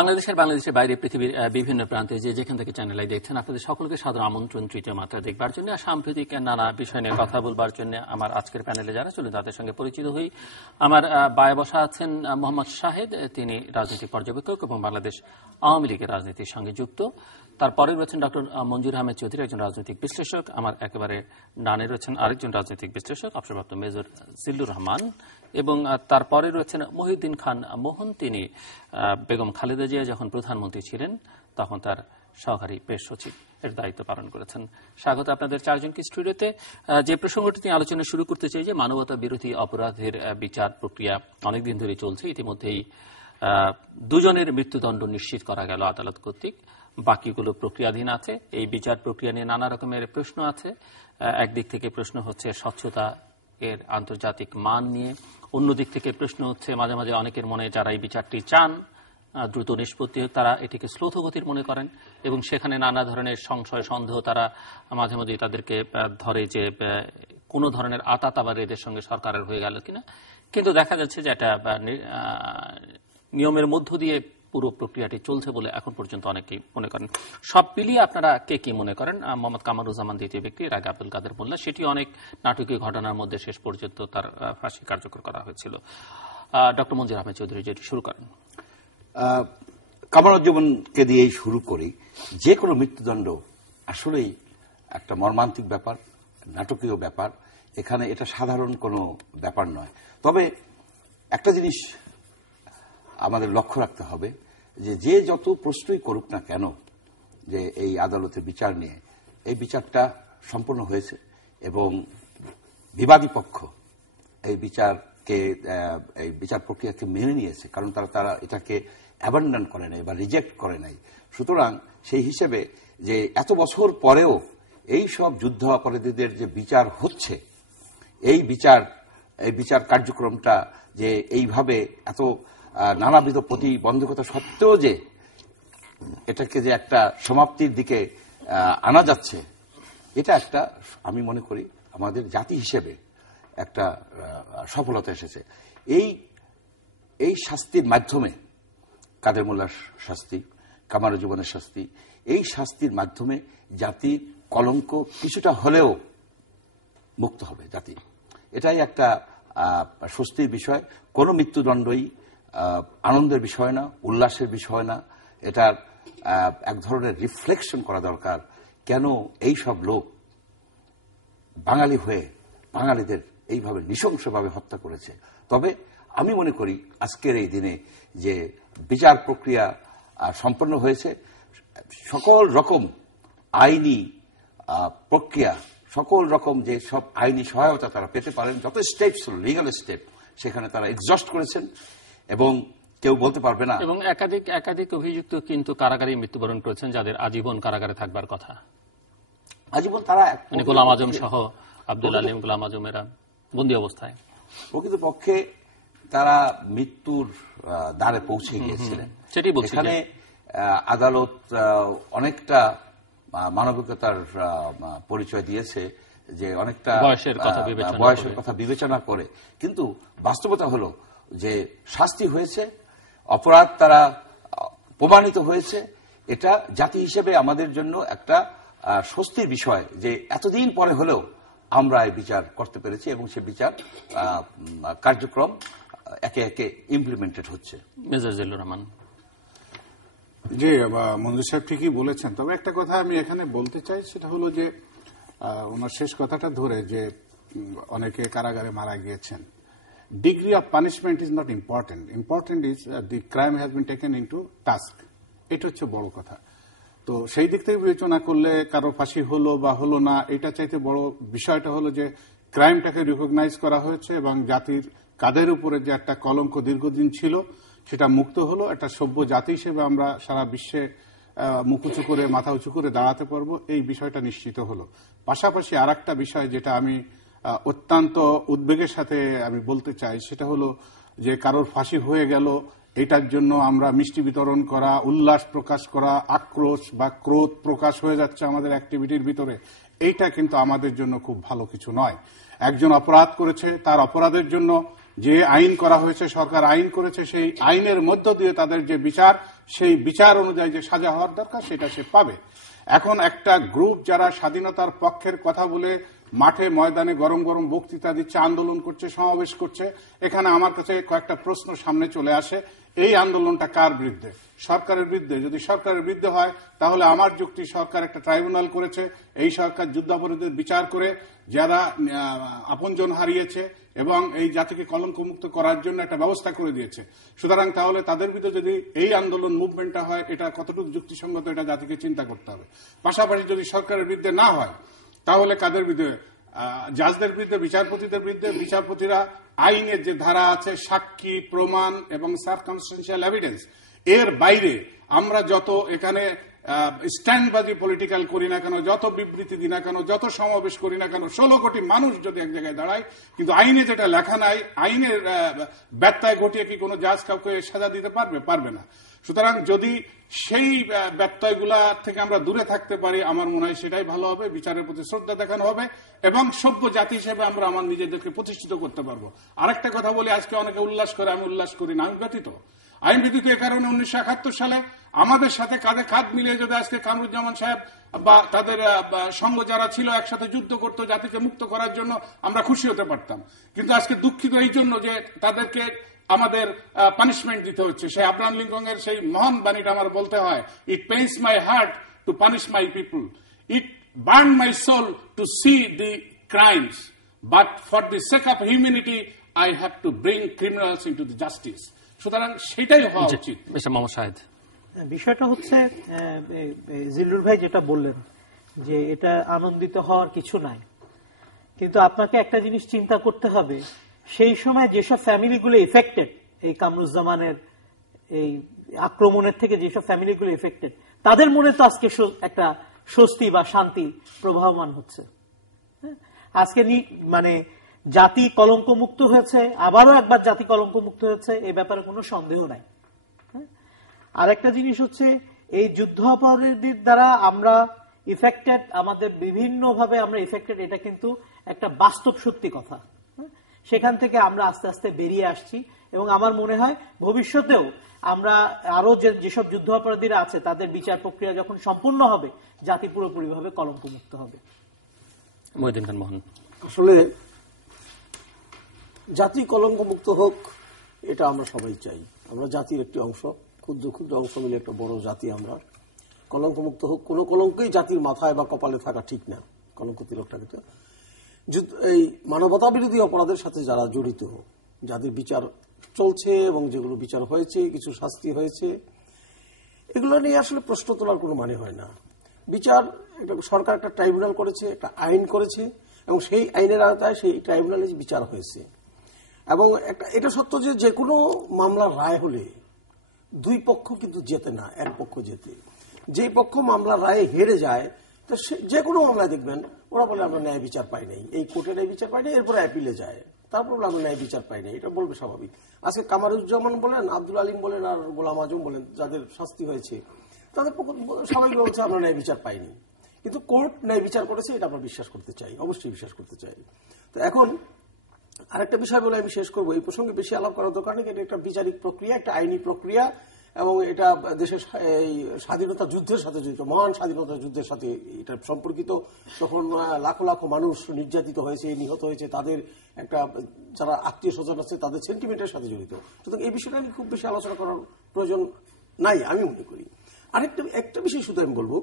বাংলাদেশের বাইরে পৃথিবীর বিভিন্ন প্রান্তে যেখান থেকে চ্যানেল দেখছেন আপনাদের সকলকে সাদর আমন্ত্রণ তৃতীয় মাত্রা দেখবার জন্য আর সাম্প্রতিক নানা বিষয় নিয়ে কথা বলবার জন্য আমার আজকের প্যানেলে যারা চলুন তাদের সঙ্গে পরিচিত হই। আমার বায়ে বসা আছেন মোহাম্মদ শাহেদ, তিনি রাজনৈতিক পর্যবেক্ষক এবং বাংলাদেশ আওয়ামী লীগের রাজনীতির সঙ্গে যুক্ত। তারপরে রয়েছেন ডক্টর মঞ্জুর আহমেদ চৌধুরী, একজন রাজনৈতিক বিশ্লেষক। আমার একেবারে ডানে রয়েছেন আরেকজন রাজনৈতিক বিশ্লেষক অবসরপ্রাপ্ত মেজর জিল্লুর রহমান, এবং তারপরে রয়েছেন মহিউদ্দিন খান মোহন, তিনি বেগম খালেদা জিয়া যখন প্রধানমন্ত্রী ছিলেন তখন তার সহকারী প্রেস সচিব এর দায়িত্ব পালন করেছেন। স্বাগত আপনাদের চারজনকে স্টুডিওতে। যে প্রসঙ্গটি নিয়ে আলোচনা শুরু করতে চাই যে মানবতা বিরোধী অপরাধের বিচার প্রক্রিয়া অনেকদিন ধরে চলছে। ইতিমধ্যেই দুজনের মৃত্যুদণ্ড নিশ্চিত করা গেল আদালত কর্তৃক, বাকিগুলো প্রক্রিয়াধীন আছে। এই বিচার প্রক্রিয়া নিয়ে নানা রকমের প্রশ্ন আছে। একদিক থেকে প্রশ্ন হচ্ছে স্বচ্ছতা এর আন্তর্জাতিক মান নিয়ে, অন্যদিক থেকে প্রশ্ন হচ্ছে মাঝে মাঝে অনেকের মনে যারা এই বিচারটি চান দ্রুত নিষ্পত্তি হোক তারা এটিকে শ্লথগতির মনে করেন, এবং সেখানে নানা ধরনের সংশয় সন্দেহ তারা মাঝে মাঝে তাদেরকে ধরে যে কোনো ধরনের আতাত আবার এদের সঙ্গে সরকারের হয়ে গেল কিনা। কিন্তু দেখা যাচ্ছে যে এটা নিয়মের মধ্য দিয়ে পুরো প্রক্রিয়াটি চলছে বলে এখন পর্যন্ত অনেকেই মনে করেন। সব মিলিয়ে আপনারা কে কি মনে করেন? মোহাম্মদ কামরুজ্জামান দ্বিতীয় ব্যক্তি, এর আগে আব্দুল কাদের মোল্লা, সেটি অনেক নাটকীয় ঘটনার মধ্যে শেষ পর্যন্ত তার ফাঁসি কার্যকর করা হয়েছিল। ডক্টর মঞ্জুর আহমেদ চৌধুরী যেটি শুরু করেন। কামরুজ্জামানকে দিয়েই শুরু করি। যে কোনো মৃত্যুদণ্ড আসলেই একটা মর্মান্তিক ব্যাপার, নাটকীয় ব্যাপার। এখানে এটা সাধারণ কোনো ব্যাপার নয়। তবে একটা জিনিস আমাদের লক্ষ্য রাখতে হবে যে যে যত প্রশ্নই করুক না কেন যে এই আদালতের বিচার নিয়ে, এই বিচারটা সম্পন্ন হয়েছে এবং বিবাদী পক্ষ এই বিচার প্রক্রিয়াকে মেনে নিয়েছে, কারণ তারা এটাকে অ্যাবান্ডন করে নাই বা রিজেক্ট করে নাই। সুতরাং সেই হিসেবে যে এত বছর পরেও এই সব যুদ্ধ অপরাধীদের যে বিচার হচ্ছে, এই বিচার কার্যক্রমটা যে এইভাবে এত নানাবিধ প্রতিবন্ধকতা সত্ত্বেও যে এটাকে যে একটা সমাপ্তির দিকে আনা যাচ্ছে, এটা একটা আমি মনে করি আমাদের জাতি হিসেবে একটা সফলতা এসেছে। এই শাস্তির মাধ্যমে, কাদের মোল্লার শাস্তি, কামরুজ্জামানের শাস্তি, এই শাস্তির মাধ্যমে জাতির কলঙ্ক কিছুটা হলেও মুক্ত হবে জাতি। এটাই একটা স্বস্তির বিষয়। কোনো মৃত্যুদণ্ডই আনন্দের বিষয় না, উল্লাসের বিষয় না। এটার এক ধরনের রিফ্লেকশন করা দরকার, কেন এই সব লোক বাঙালি হয়ে বাঙালিদের এইভাবে নৃশংসভাবে হত্যা করেছে। তবে আমি মনে করি আজকের এই দিনে যে বিচার প্রক্রিয়া সম্পন্ন হয়েছে, সকল রকম আইনি প্রক্রিয়া, সকল রকম যে সব আইনি সহায়তা তারা পেতে পারেন, যত স্টেপস হল লিগাল স্টেপ, সেখানে তারা এক্সজস্ট করেছেন এবং কেউ বলতে পারবে না। এবং একাধিক অভিযুক্ত কিন্তু কারাগারে মৃত্যুবরণ করেছেন, যাদের আজীবন কারাগারে থাকবার কথা। আজীবন তারা গোলাম আজম সহ, আব্দুল আলিম, গোলাম আজমেরা বন্দী অবস্থায়। প্রকৃতপক্ষে তারা মৃত্যুর দ্বারে পৌঁছে গিয়েছিলেন। এখানে আদালত অনেকটা মানবিকতার পরিচয় দিয়েছে, যে অনেকটা বয়সের কথা বিবেচনা করে। কিন্তু বাস্তবতা হলো যে শাস্তি হয়েছে, অপরাধ তারা প্রমাণিত হয়েছে। এটা জাতি হিসেবে আমাদের জন্য একটা স্বস্তির বিষয় যে এতদিন পরে হলেও আমরা এই বিচার করতে পেরেছি এবং সে বিচার কার্যক্রম একে একে ইমপ্লিমেন্টেড হচ্ছে। মেজর জিল্লুর রহমান। জি, মঞ্জুর সাহেব ঠিকই বলেছেন। তবে একটা কথা আমি এখানে বলতে চাই, সেটা হলো যে ওনার শেষ কথাটা ধরে যে অনেকে কারাগারে মারা গিয়েছেন, degree of punishment is not important. Important is the crime has been taken into task. এটা হচ্ছে বড় কথা। তো সেই দিক থেকে বিবেচনা করলে কারো ফাঁসি হলো বা হলো না, এটা চাইতে বড় বিষয়টা হলো যে ক্রাইমটাকে রিকগনাইজ করা হয়েছে এবং জাতির কাদের উপরে যে একটা কলঙ্ক দীর্ঘদিন ছিল সেটা মুক্ত হলো। একটা সভ্য জাতি হিসেবে আমরা সারা বিশ্বে মুখ উঁচু করে, মাথা উঁচু করে দাঁড়াতে পারবো, এই বিষয়টা নিশ্চিত হলো। পাশাপাশি আর একটা বিষয় যেটা আমি অত্যন্ত উদ্বেগের সাথে আমি বলতে চাই, সেটা হলো যে কারোর ফাঁসি হয়ে গেল, এটার জন্য আমরা মিষ্টি বিতরণ করা, উল্লাস প্রকাশ করা, আক্রোশ বা ক্রোধ প্রকাশ হয়ে যাচ্ছে আমাদের অ্যাক্টিভিটির ভিতরে, এইটা কিন্তু আমাদের জন্য খুব ভালো কিছু নয়। একজন অপরাধ করেছে, তার অপরাধের জন্য যে আইন করা হয়েছে, সরকার আইন করেছে, সেই আইনের মধ্য দিয়ে তাদের যে বিচার, সেই বিচার অনুযায়ী যে সাজা হওয়ার দরকার সেটা সে পাবে। এখন একটা গ্রুপ যারা স্বাধীনতার পক্ষের কথা বলে মাঠে ময়দানে গরম গরম বক্তৃতা দিচ্ছে, আন্দোলন করছে, সমাবেশ করছে, এখানে আমার কাছে কয়েকটা প্রশ্ন সামনে চলে আসে। এই আন্দোলনটা কার বিরুদ্ধে? সরকারের বিরুদ্ধে। যদি সরকারের বিরুদ্ধে হয় তাহলে আমার যুক্তি, সরকার একটা ট্রাইব্যুনাল করেছে, এই সরকার যুদ্ধাপরাধীদের বিচার করে যারা আপনজন হারিয়েছে এবং এই জাতিকে কলঙ্কমুক্ত করার জন্য একটা ব্যবস্থা করে দিয়েছে। সুতরাং তাহলে তাদের বিরুদ্ধে যদি এই আন্দোলন মুভমেন্টটা হয়, এটা কতটুকু যুক্তিসঙ্গত, এটা জাতিকে চিন্তা করতে হবে। পাশাপাশি যদি সরকারের বিরুদ্ধে না হয় তাহলে কাদের বিরুদ্ধে? জাজদের বিরুদ্ধে, বিচারপতিদের বিরুদ্ধে। বিচারপতিরা আইনের যে ধারা আছে, সাক্ষী, প্রমাণ এবং সার্কামস্টেন্সিয়াল এভিডেন্স, এর বাইরে আমরা যত এখানে স্ট্যান্ডবাজি পলিটিক্যাল করি না কেন, যত বিবৃতি দিই না কেন, যত সমাবেশ করি না কেন, 16 কোটি মানুষ যদি এক জায়গায় দাঁড়ায়, কিন্তু আইনে যেটা লেখা নাই, আইনের ব্যত্যয় ঘটিয়ে কি কোনো জাজ কাউকে সাজা দিতে পারবে? পারবে না। সুতরাং যদি সেই ব্যত্যয়গুলা থেকে আমরা দূরে থাকতে পারি, আমার মনে হয় সেটাই ভালো হবে। বিচারের প্রতি শ্রদ্ধা দেখানো হবে এবং সভ্য জাতি হিসেবে আমরা আমার নিজেদেরকে প্রতিষ্ঠিত করতে পারবো। আরেকটা কথা বলি, আজকে অনেকে উল্লাস করে, আমি উল্লাস করি না। আমি ব্যতীত এ কারণে 1971 সালে আমাদের সাথে কাঁধে কাঁধ মিলিয়ে যদি আজকে কামরুজ্জামান সাহেব বা তাদের সঙ্গ যারা ছিল একসাথে যুদ্ধ করতো জাতিকে মুক্ত করার জন্য, আমরা খুশি হতে পারতাম। কিন্তু আজকে দুঃখিত এই জন্য যে তাদেরকে আমাদের পানিশমেন্ট দিতে হচ্ছে। সেই আব্রাহাম লিঙ্কনের সেই মহান বাণীটা আমার বলতে হয়, it pains my heart to punish my people, it burn my soul to see the crimes, but for the sake of humanity I have to bring criminals into the justice. সুতরাং সেটাই হওয়া উচিত। মোহাম্মদ শাহেদ, বিষয়টা হচ্ছে জিল্লুর ভাই যেটা বললেন যে এটা আনন্দিত হওয়ার কিছু নাই, কিন্তু আপনাকে একটা জিনিস চিন্তা করতে হবে, সেই সময় যেসব ফ্যামিলিগুলো এফেক্টেড, এই কামরুজ্জামানের এই আক্রমণের থেকে যেসব ফ্যামিলিগুলো এফেক্টেড, তাদের মনে তো আজকে একটা স্বস্তি বা শান্তি প্রবাহমান হচ্ছে। আজকে মানে জাতি কলঙ্কমুক্ত হয়েছে, আবারও একবার জাতি কলঙ্কমুক্ত হয়েছে, এই ব্যাপারে কোনো সন্দেহ নাই। আর একটা জিনিস হচ্ছে, এই যুদ্ধ অপরাধীদের দ্বারা আমরা ইফেক্টেড, আমাদের বিভিন্নভাবে আমরা ইফেক্টেড, এটা কিন্তু একটা বাস্তব সত্যি কথা। সেখান থেকে আমরা আস্তে আস্তে বেরিয়ে আসছি এবং আমার মনে হয় ভবিষ্যতেও আমরা আরো যেসব যুদ্ধ অপরাধীরা আছে তাদের বিচার প্রক্রিয়া যখন সম্পূর্ণ হবে, জাতি পুরোপুরিভাবে কলঙ্কমুক্ত হবে। মহিউদ্দিন খান মোহন, আসলে জাতি কলঙ্কমুক্ত হোক, এটা আমরা সবাই চাই। আমরা জাতির একটি অংশ, ক্ষুদ্র ক্ষুদ্র অংশ মিলে একটা বড় জাতি। আমরা কলঙ্কমুক্ত হোক, কোনো কলঙ্কই জাতির মাথায় বা কপালে থাকা ঠিক না। কলঙ্ক তিলকটাকে এই মানবতা বিরোধী অপরাধের সাথে যারা জড়িত, যাদের বিচার চলছে এবং যেগুলো বিচার হয়েছে, কিছু শাস্তি হয়েছে, এগুলো নিয়ে আসলে প্রশ্ন তোলার কোনো মানে হয় না। বিচার, সরকার একটা ট্রাইব্যুনাল করেছে, একটা আইন করেছে এবং সেই আইনের আওতায় সেই ট্রাইব্যুনালে বিচার হয়েছে। এবং এটা সত্য যে কোনো মামলার রায় হলে দুই পক্ষ কিন্তু জেতে না, এক পক্ষ জেতে। যে পক্ষ মামলার রায়ে হেরে যায়, তো যে কোনো মামলায় দেখবেন ওরা বলে আমরা ন্যায় বিচার পাই নাই, এই কোর্টে ন্যায় বিচার পাই নাই, এরপরে অ্যাপিলে যায়, তারপর আমরা ন্যায় বিচার পাই নাই, এটা বলবে স্বাভাবিক। আজকে কামারুজ্জামান বলেন, আব্দুল আলিম বলেন আর গোলাম আজম বলেন, যাদের শাস্তি হয়েছে, তাদের স্বাভাবিক বলছে আমরা ন্যায় বিচার পাইনি, কিন্তু কোর্ট ন্যায় বিচার করেছে, এটা আমরা বিশ্বাস করতে চাই, অবশ্যই বিশ্বাস করতে চাই। তো এখন আরেকটা বিষয় বলে আমি শেষ করবো, এই প্রসঙ্গে বেশি আলাপ করার দরকার নেই। এটা একটা বিচারিক প্রক্রিয়া, একটা আইনি প্রক্রিয়া এবং এটা দেশের স্বাধীনতা যুদ্ধের সাথে জড়িত, মহান স্বাধীনতা যুদ্ধের সাথে এটা সম্পর্কিত। তখন লাখো লাখো মানুষ নির্যাতিত হয়েছে, নিহত হয়েছে, তাদের একটা যারা আত্মীয় স্বজন আছে তাদের সেন্টিমেন্টের সাথে জড়িত। সুতরাং এই বিষয়টা নিয়ে খুব বেশি আলোচনা করার প্রয়োজন নাই আমি মনে করি। একটা বিষয় শুধু আমি বলবো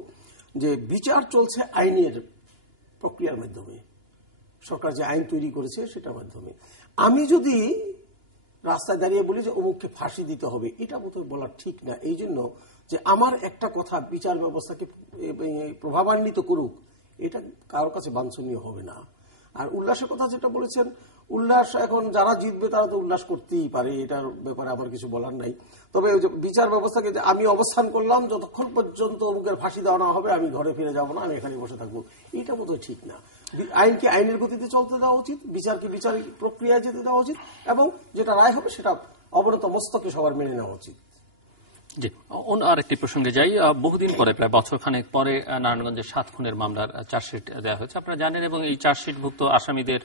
যে বিচার চলছে আইনের প্রক্রিয়ার মাধ্যমে, সরকার যে আইন তৈরি করেছে সেটার মাধ্যমে। আমি যদি রাস্তায় দাঁড়িয়ে বলি যে অমুককে ফাঁসি দিতে হবে, এটা বোধহয় বলা ঠিক না। এই জন্য যে আমার একটা কথা বিচার ব্যবস্থাকে প্রভাবান্বিত করুক, এটা কারোর কাছে বাঞ্ছনীয় হবে না। আর উল্লাসের কথা যেটা বলেছেন, উল্লাস এখন যারা জিতবে তারা তো উল্লাস করতেই পারে, এটার ব্যাপারে আমার কিছু বলার নাই। তবে বিচার ব্যবস্থাকে যে আমি অবস্থান করলাম যতক্ষণ পর্যন্ত অমুকের ফাঁসি দেওয়া না হবে আমি ঘরে ফিরে যাব না, আমি এখানে বসে থাকবো, এটা বোধহয় ঠিক না। আইনকে আইনের গতিতে চলতে দেওয়া উচিত, বিচারকে বিচারিক প্রক্রিয়ায় যেতে দেওয়া উচিত এবং যেটা রায় হবে সেটা অবনত মস্তকে সবার মেনে নেওয়া উচিত। জি, অন্য আরেকটি প্রসঙ্গে যাই। বহুদিন পরে, প্রায় বছরখানেক পরে নারায়ণগঞ্জের 7 খুনের মামলার চার্জশিট দেওয়া হয়েছে, আপনারা জানেন, এবং এই চার্জশিটভুক্ত আসামিদের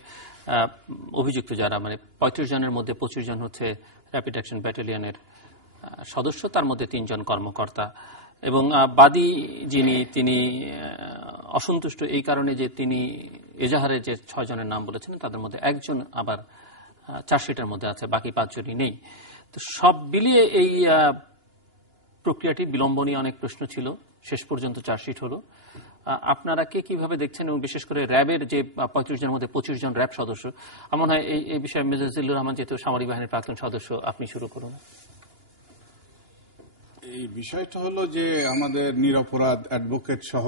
অভিযুক্ত যারা, মানে 35 জনের মধ্যে 25 জন হচ্ছে র্যাপিড অ্যাকশন ব্যাটালিয়নের সদস্য, তার মধ্যে 3 জন কর্মকর্তা, এবং বাদী যিনি, তিনি অসন্তুষ্ট এই কারণে যে তিনি এজাহারে যে 6 জনের নাম বলেছেন তাদের মধ্যে একজন আবার চার্জশিটের মধ্যে আছে, বাকি 5 জনই নেই। তো সব মিলিয়ে এই প্রক্রিয়াটি বিলম্ব নিয়ে অনেক প্রশ্ন ছিল, শেষ পর্যন্ত চার্জশিট হলো। আপনারা কে কিভাবে দেখছেন, এবং বিশেষ করে র্যাবের যে 35 জনের মধ্যে 25 জন র্যাব সদস্য, আমার হয় এই বিষয়ে মেজর জিল্লুর রহমান যেহেতু সামরিক বাহিনীর প্রাক্তন সদস্য, আপনি শুরু করুন। এই বিষয়টা হলো যে আমাদের নিরপরাধ অ্যাডভোকেট সহ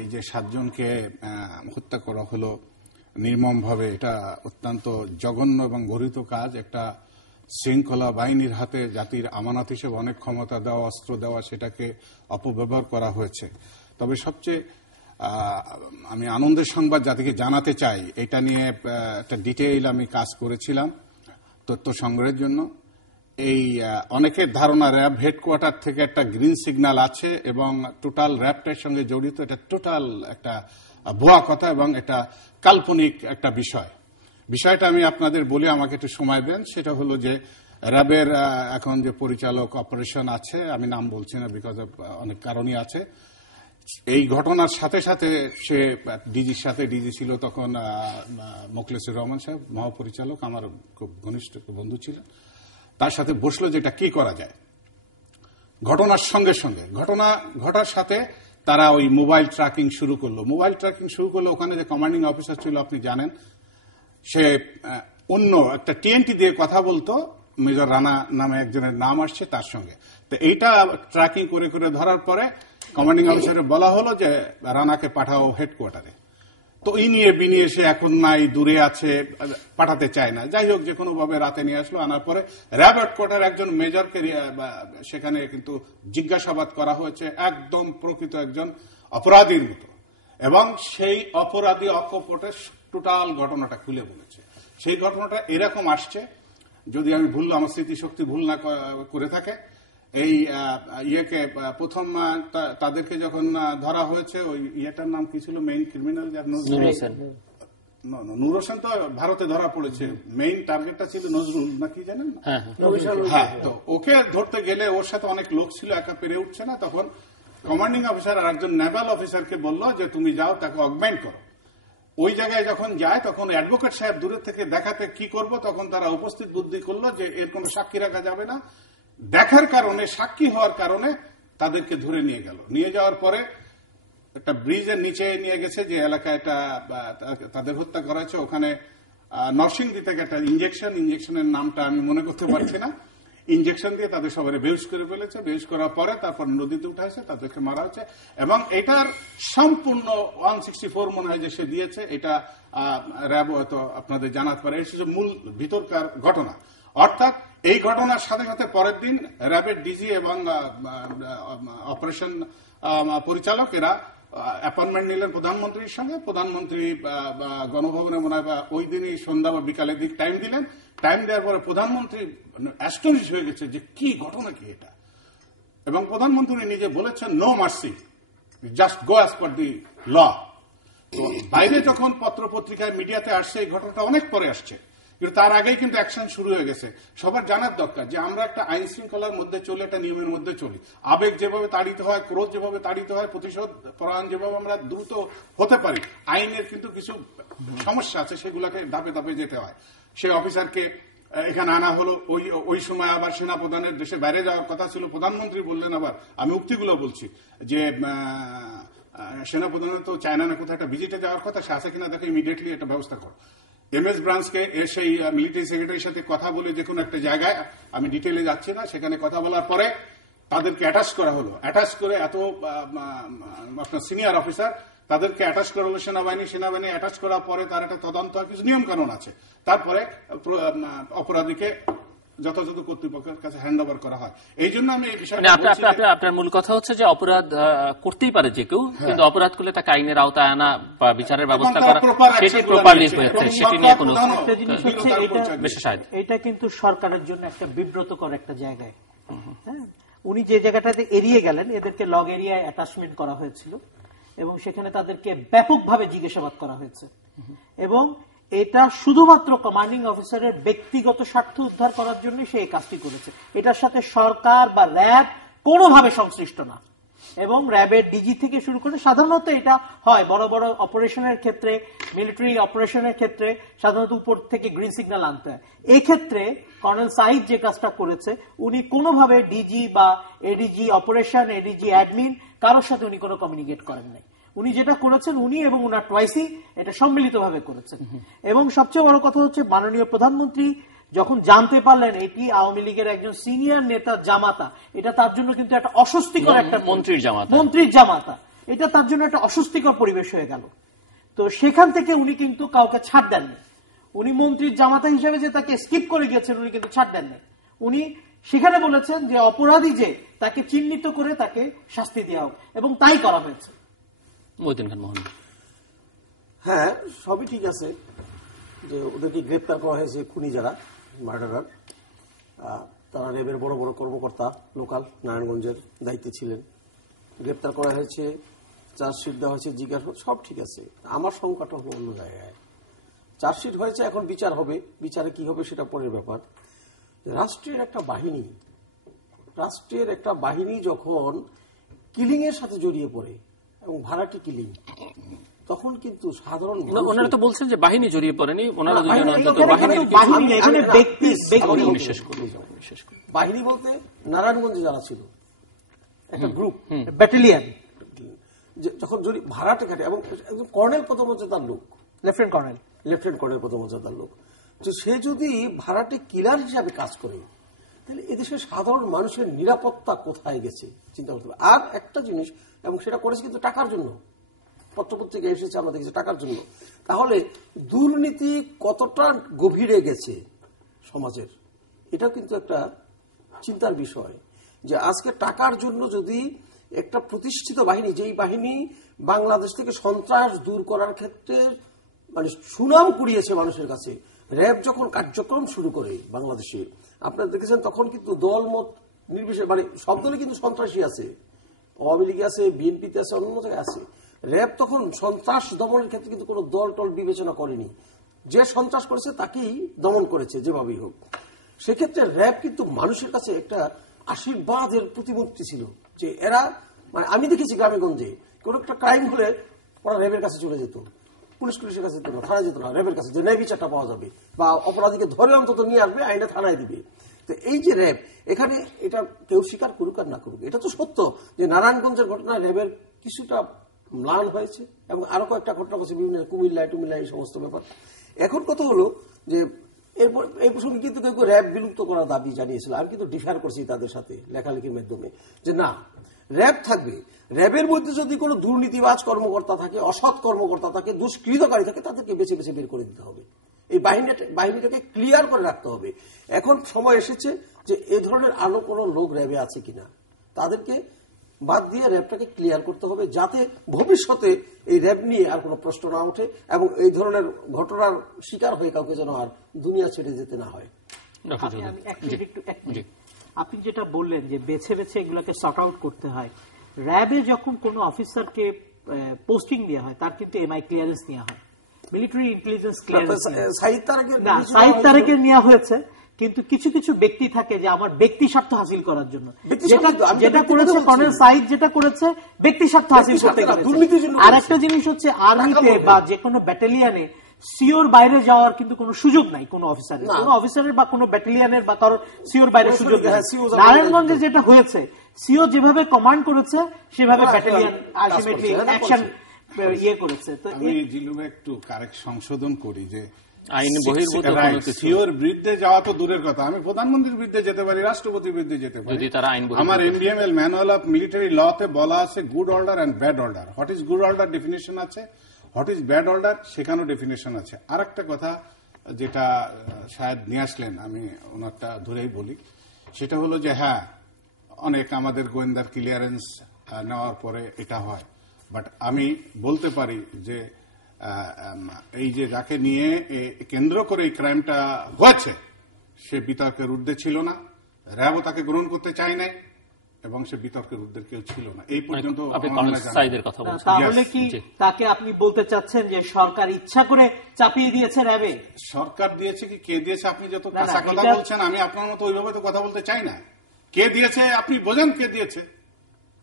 এই যে 7 জনকে হত্যা করা হলো নির্মমভাবে, এটা অত্যন্ত জঘন্য এবং গর্হিত কাজ। একটা শৃঙ্খলা বাহিনীর হাতে জাতির আমানত হিসেবে অনেক ক্ষমতা দেওয়া, অস্ত্র দেওয়া, সেটাকে অপব্যবহার করা হয়েছে। তবে সবচেয়ে আমি আনন্দের সংবাদ জাতিকে জানাতে চাই, এটা নিয়ে একটা ডিটেইল আমি কাজ করেছিলাম তথ্য সংগ্রহের জন্য। এই অনেকের ধারণা র্যাব হেডকোয়ার্টার থেকে একটা গ্রিন সিগন্যাল আছে এবং টোটাল র্যাবটার সঙ্গে জড়িত, এটা টোটাল একটা ভুয়া কথা এবং এটা কাল্পনিক একটা বিষয়টা আমি আপনাদের বলে আমাকে একটু সময় দেন। সেটা হলো যে র্যাবের এখন যে পরিচালক অপারেশন আছে, আমি নাম বলছি না বিকজ অফ অনেক কারণই আছে, এই ঘটনার সাথে সাথে সে ডিজির সাথে, ডিজি ছিল তখন মোখলেসুর রহমান সাহেব, মহাপরিচালক, আমার খুব ঘনিষ্ঠ বন্ধু ছিলেন, তার সাথে বসলো যে এটা কি করা যায়। ঘটনার সঙ্গে সঙ্গে, ঘটনা ঘটার সাথে তারা ওই মোবাইল ট্র্যাকিং শুরু করলো। ওখানে যে কমান্ডিং অফিসার ছিল আপনি জানেন, সে অন্য একটা টিএনটি দিয়ে কথা বলতো, মেজর রানা নামে একজনের নাম আসছে তার সঙ্গে। তো এইটা ট্র্যাকিং করে করে ধরার পরে কমান্ডিং অফিসারের বলা হলো যে রানাকে পাঠাও হেডকোয়ার্টারে। তো এই নিয়ে বিনিয়ে সে এখন নাই, দূরে আছে, পাঠাতে চায় না। যাই হোক, যে কোনো ভাবে রাতে নিয়ে আসলো, আনার পরে র্যাব হেডকোয়ার্টার একজন মেজরকে সেখানে কিন্তু জিজ্ঞাসাবাদ করা হয়েছে, একদম প্রকৃত একজন অপরাধীর মতো, এবং সেই অপরাধী অকপটে টোটাল ঘটনাটা খুলে বলেছে। সেই ঘটনাটা এরকম আসছে, যদি আমি আমার স্মৃতিশক্তি ভুল না করে থাকে, এই ইয়েকে প্রথম তাদেরকে যখন ধরা হয়েছে, ওই ইয়েটার নাম কি ছিল, মেইন ক্রিমিনাল নূর হোসেন তো ভারতে ধরা পড়েছে, মেইন টার্গেটটা ছিল নজরুল না কি জানেন। হ্যাঁ, তো ওকে ধরতে গেলে ওর সাথে অনেক লোক ছিল, একা পেরে উঠছে না, তখন কমান্ডিং অফিসার আর একজন নেভাল অফিসারকে বললো যে তুমি যাও, তাকে অগমেন্ট করো। ওই জায়গায় যখন যায় তখন অ্যাডভোকেট সাহেব দূরের থেকে দেখাতে কি করব, তখন তারা উপস্থিত বুদ্ধি করলো যে এর কোনো সাক্ষী রাখা যাবে না। দেখার কারণে, সাক্ষী হওয়ার কারণে তাদেরকে ধরে নিয়ে গেল। নিয়ে যাওয়ার পরে একটা ব্রিজের নিচে নিয়ে গেছে, যে এলাকায় তাদের হত্যা করা হয়েছে, ওখানে নরসিংদী থেকে একটা ইঞ্জেকশনের নামটা আমি মনে করতে পারছি না, ইঞ্জেকশন দিয়ে তাদের সবাই বেহুশ করে ফেলেছে। বেহুশ করার পরে তারপর নদীতে উঠাইছে, তাদেরকে মারা হয়েছে। এবং এটার সম্পূর্ণ 164 মনে হয় যে সে দিয়েছে, এটা র্যাব হয়তো আপনাদের জানাতে পারে। এই হচ্ছে মূল ভিতরকার ঘটনা। অর্থাৎ এই ঘটনার সাথে সাথে পরের দিন র্যাবের ডিজি এবং অপারেশন পরিচালক এরা অ্যাপয়েন্টমেন্ট নিলেন প্রধানমন্ত্রীর সঙ্গে। প্রধানমন্ত্রী গণভবনে মনে হয় ওই দিনই সন্ধ্যা বা বিকালের দিক টাইম দিলেন। টাইম দেওয়ার পরে প্রধানমন্ত্রী অ্যাস্টনিশ হয়ে গেছে যে কি ঘটনা কি এটা, এবং প্রধানমন্ত্রী নিজে বলেছেন no mercy, just go as per the law. তো বাইরে যখন পত্র পত্রিকায় মিডিয়াতে আসছে, এই ঘটনাটা অনেক পরে আসছে, কিন্তু তার আগেই কিন্তু অ্যাকশন শুরু হয়ে গেছে। সবার জানার দরকার যে আমরা একটা আইন শৃঙ্খলার মধ্যে চলি, একটা নিয়মের মধ্যে চলি। আবেগ যেভাবে তাড়িত হয়, ক্রোধ যেভাবে তাড়িত হয়, প্রতিশোধ পরায়ণ যেভাবে আমরা দ্রুত হতে পারি, আইনের কিন্তু কিছু সমস্যা আছে, সেগুলোকে ধাপে ধাপে যেতে হয়। সেই অফিসারকে এখানে আনা হলো। ওই সময় আবার সেনাপ্রধানের দেশে বাইরে যাওয়ার কথা ছিল। প্রধানমন্ত্রী বললেন, আবার আমি উক্তিগুলো বলছি, যে সেনাপ্রধানের তো চায়না না কোথাও একটা ভিজিটে যাওয়ার কথা, সে আছে কিনা দেখে ইমিডিয়েটলি একটা ব্যবস্থা করো। এমএস ব্রাঞ্চকে সেই মিলিটারি সেক্রেটারির সাথে কথা বলে যে কোনো একটা জায়গায়, আমি ডিটেইলে যাচ্ছি না, সেখানে কথা বলার পরে তাদেরকে অ্যাটাচ করা হলো। অ্যাটাচ করে এত আপনার সিনিয়র অফিসার, তাদেরকে অ্যাটাচ করা হলো সেনাবাহিনী অ্যাটাচ করার পরে তার একটা তদন্ত, কিছু নিয়ম কানুন আছে, তারপরে অপরাধীকে যথাযথ কর্তৃপক্ষের কাছে হ্যান্ড ওভার করা হয়। এই জন্য আমি এই বিষয়টা আপনার মূল কথা হচ্ছে যে অপরাধ করতেই পারে যে কেউ, কিন্তু অপরাধ করলে তাকে আইনের আওতায় আনা বা বিচারের ব্যবস্থা করা, সেটি প্রপারলি হয়েছে, সেটি নিয়ে কোনো এটা কিন্তু সরকারের জন্য একটা বিব্রতকর একটা জায়গায়। হ্যাঁ, উনি যে জায়গাটাতে এড়িয়ে গেলেন, এদেরকে লগ এরিয়ায় অ্যাটাচমেন্ট করা হয়েছিল এবং সেখানে তাদেরকে ব্যাপকভাবে জিজ্ঞাসাবাদ করা হয়েছে এবং এটা শুধুমাত্র কমান্ডিং অফিসারের ব্যক্তিগত স্বার্থ উদ্ধার করার জন্য সে এই কাজটি করেছে। এটার সাথে সরকার বা র্যাব কোনোভাবে সংশ্লিষ্ট না এবং র্যাবের ডিজি থেকে শুরু করে সাধারণত এটা হয় বড় বড় অপারেশনের ক্ষেত্রে, মিলিটারি অপারেশনের ক্ষেত্রে সাধারণত উপর থেকে গ্রিন সিগন্যাল আনতে হয়। এই ক্ষেত্রে কর্নেল সাইদ যে কাজটা করেছে, উনি কোনোভাবে ডিজি বা এডিজি অপারেশন, এডিজি অ্যাডমিন কারোর সাথে উনি কোনো কমিউনিকেট করেন নাই। উনি যেটা করেছেন, উনি এবং উনার টুয়াইসই এটা সম্মিলিতভাবে করেছেন। এবং সবচেয়ে বড় কথা হচ্ছে মাননীয় প্রধানমন্ত্রী যখন জানতে পারলেন এটি আওয়ামী লীগের একজন সিনিয়র নেতা জামাতা, এটা তার জন্য কিন্তু একটা অস্বস্তিকর, একটা মন্ত্রীর জামাতা, এটা তার জন্য একটা অস্বস্তিকর পরিবেশ হয়ে গেল। তো সেখান থেকে উনি কিন্তু কাউকে ছাড় দেননি। উনি মন্ত্রীর জামাতা হিসেবে যে তাকে স্কিপ করে গিয়েছেন, উনি কিন্তু ছাড় দেননি। উনি সেখানে বলেছেন যে অপরাধী যে তাকে চিহ্নিত করে তাকে শাস্তি দেওয়া হোক, এবং তাই করা হয়েছে। হ্যাঁ, সবই ঠিক আছে যে ওদেরকে গ্রেপ্তার করা হয়েছে, খুনি যারা মার্ডারার, তারা র্যাবের বড় বড় কর্মকর্তা লোকাল নারায়ণগঞ্জের দায়িত্বে ছিলেন, গ্রেপ্তার করা হয়েছে, চার্জশিট দেওয়া হয়েছে, জিজ্ঞাসাবাদ, সব ঠিক আছে। আমার সংখ্যাটা হলো অন্য জায়গায়। চার্জশিট হয়েছে, এখন বিচার হবে, বিচারে কি হবে সেটা পরের ব্যাপার। রাষ্ট্রের একটা বাহিনী যখন কিলিং এর সাথে জড়িয়ে পড়ে এবং ভাড়াটি কিলিং, তখন কিন্তু সাধারণ ওনারা তো বলছেন যে বাহিনী জড়িয়ে পড়েনি, বাহিনী বলতে নারায়ণগঞ্জে যারা ছিল একটা গ্রুপ, ব্যাটালিয়ন, যখন ভাড়াটে কাটে এবং একজন কর্নেল পদমর্যাদার লোক, লেফটেন্যান্ট কর্নেল পদমর্যাদার লোক, তো সে যদি ভাড়াটে কিলার হিসাবে কাজ করে, তাহলে এদেশের সাধারণ মানুষের নিরাপত্তা কোথায় গেছে চিন্তা করতে হবে। আর একটা জিনিস, এবং সেটা করেছে কিন্তু টাকার জন্য, পত্রপত্রিকা এসেছে আমরা দেখেছি টাকার জন্য। তাহলে দুর্নীতি কতটা গভীরে গেছে সমাজের, এটাও কিন্তু একটা চিন্তার বিষয়। যে আজকে টাকার জন্য যদি একটা প্রতিষ্ঠিত বাহিনী, যেই বাহিনী বাংলাদেশ থেকে সন্ত্রাস দূর করার ক্ষেত্রে মানে সুনাম কুড়িয়েছে মানুষের কাছে, র্যাব যখন কার্যক্রম শুরু করে বাংলাদেশে, আপনারা দেখেছেন তখন কিন্তু দল মত নির্বিশেষে, মানে সব দলে কিন্তু সন্ত্রাসী আছে, আওয়ামী লীগে আছে, বিএনপিতে আছে, অন্য জায়গায় আছে। র্যাব তখন সন্ত্রাস দমনের ক্ষেত্রে কিন্তু কোনো দল টল বিবেচনা করেনি, যে সন্ত্রাস করেছে তাকেই দমন করেছে যেভাবেই হোক। সেক্ষেত্রে র্যাব কিন্তু মানুষের কাছে একটা আশীর্বাদের প্রতিমূর্তি ছিল, যে এরা, মানে আমি দেখেছি গ্রামে গঞ্জে কোন একটা ক্রাইম হলে ওরা র্যাবের কাছে চলে যেত, পুলিশের কাছে যেত না, থানায় যেত না, র্যাবের কাছে, যে ন্যায় বিচারটা পাওয়া যাবে বা অপরাধীকে ধরে অন্তত নিয়ে আসবে, আইনে থানায় দিবে। তো এই যে র্যাব, এখানে এটা কেউ স্বীকার করুক আর না করুক, এটা তো সত্য যে নারায়ণগঞ্জের ঘটনায় র্যাবের কিছুটা ম্লান হয়েছে এবং আরো কয়েকটা ঘটনা ঘটছে বিভিন্ন কুমিল্লা এই সমস্ত ব্যাপার। এখন কথা হলো যে এরপর এই প্রসঙ্গে কিন্তু কেউ র্যাব বিলুপ্ত করার দাবি জানিয়েছিল, আমি কিন্তু ডিফার করছি তাদের সাথে লেখালেখির মাধ্যমে, যে না, র্যাব থাকবে, র্যাবের মধ্যে যদি কোনো দুর্নীতিবাজ কর্মকর্তা থাকে, অসৎ কর্মকর্তা থাকে, দুষ্কৃতকারী থাকে, তাদেরকে বেছে বেছে বের করে দিতে হবে। এই বাহিনীটাকে ক্লিয়ার করে রাখতে হবে। এখন সময় এসেছে যে এ ধরনের আরো কোনো লোক র্যাবে আছে কিনা তাদেরকে বাদ দিয়ে র্যাবটাকে ক্লিয়ার করতে হবে, যাতে ভবিষ্যতে এই র্যাব নিয়ে আর কোনো প্রশ্ন না ওঠে এবং এই ধরনের ঘটনার শিকার হয়ে কাউকে যেন আর দুনিয়া ছেড়ে যেতে না হয়। আপনি যেটা বললেন যে বেছে বেছে এগুলোকে সর্ট আউট করতে হয়, র্যাবে যখন কোনো অফিসারকে পোস্টিং দেওয়া হয় তার কিন্তু এমআই ক্লিয়ারেন্স নেওয়া হয়, মিলিটারি ইন্টেলিজেন্স ক্লিয়ারেন্স। সাইদ তারেকের নেওয়া হয়েছে, কিন্তু কিছু কিছু ব্যক্তি থাকে যে আমার ব্যক্তি স্বার্থ হাসিল করার জন্য, যেটা করেছে কর্নেল সাইদ, যেটা করেছে ব্যক্তি স্বার্থ হাসিল করতে গেছে। আর একটা জিনিস হচ্ছে আর্মিতে বা যে কোনো ব্যাটালিয়নে সিওর বাইরে যাওয়ার কিন্তু কোনো সুযোগ নাই কোনো অফিসারের বা কোনো ব্যাটালিয়নের বা কারোর সিওর বাইরে সুযোগ নেই। নারায়ণগঞ্জে যেটা হয়েছে, সিও যেভাবে কমান্ড করেছে সেভাবে ব্যাটালিয়ন আলটিমেটলি অ্যাকশন ইয়ে করেছে। তো আমি জিলুমে একটু কারেক্ট সংশোধন করি যে আইন বহির্ভূত সিওর বিরুদ্ধে যাওয়া তো দূরের কথা, আমি প্রধানমন্ত্রীর বিরুদ্ধে যেতে পারি, রাষ্ট্রপতির বিরুদ্ধে যেতে পারি। আমার এনডিএমএল ম্যানুয়াল অফ মিলিটারি লতে বলা আছে good order and bad order. What is good order definition আছে, হোয়াট ইজ ব্যাড অর্ডার সেখানেও ডেফিনেশন আছে। আর একটা কথা যেটা শায়দ নিয়ে আসলেন, আমি ওনারটা ধরেই বলি, সেটা হলো যে হ্যাঁ, অনেক আমাদের গোয়েন্দার ক্লিয়ারেন্স নেওয়ার পরে এটা হয়, বাট আমি বলতে পারি যে এই যে যাকে নিয়ে কেন্দ্র করে এই ক্রাইমটা হয়েছে সে বিতর্কের ঊর্ধ্বে ছিল না, র্যাবও তাকে গ্রহণ করতে চায় নাই এবং সে বিতর্কের ঊর্ধ্বে কেউ ছিল না এই পর্যন্ত। আপনি কর্নেল সাঈদের কথা বলছেন। তাহলে কি তাকে আপনি বলতে চাচ্ছেন যে সরকার ইচ্ছা করে চাপিয়ে দিয়েছে র্যাবে? সরকার দিয়েছে কি কে দিয়েছে আপনি যত কাঁচা কথা বলছেন, আমি আপনার মতো ওইভাবে তো কথা বলতে চাই না। কে দিয়েছে আপনি বোঝেন, কে দিয়েছে।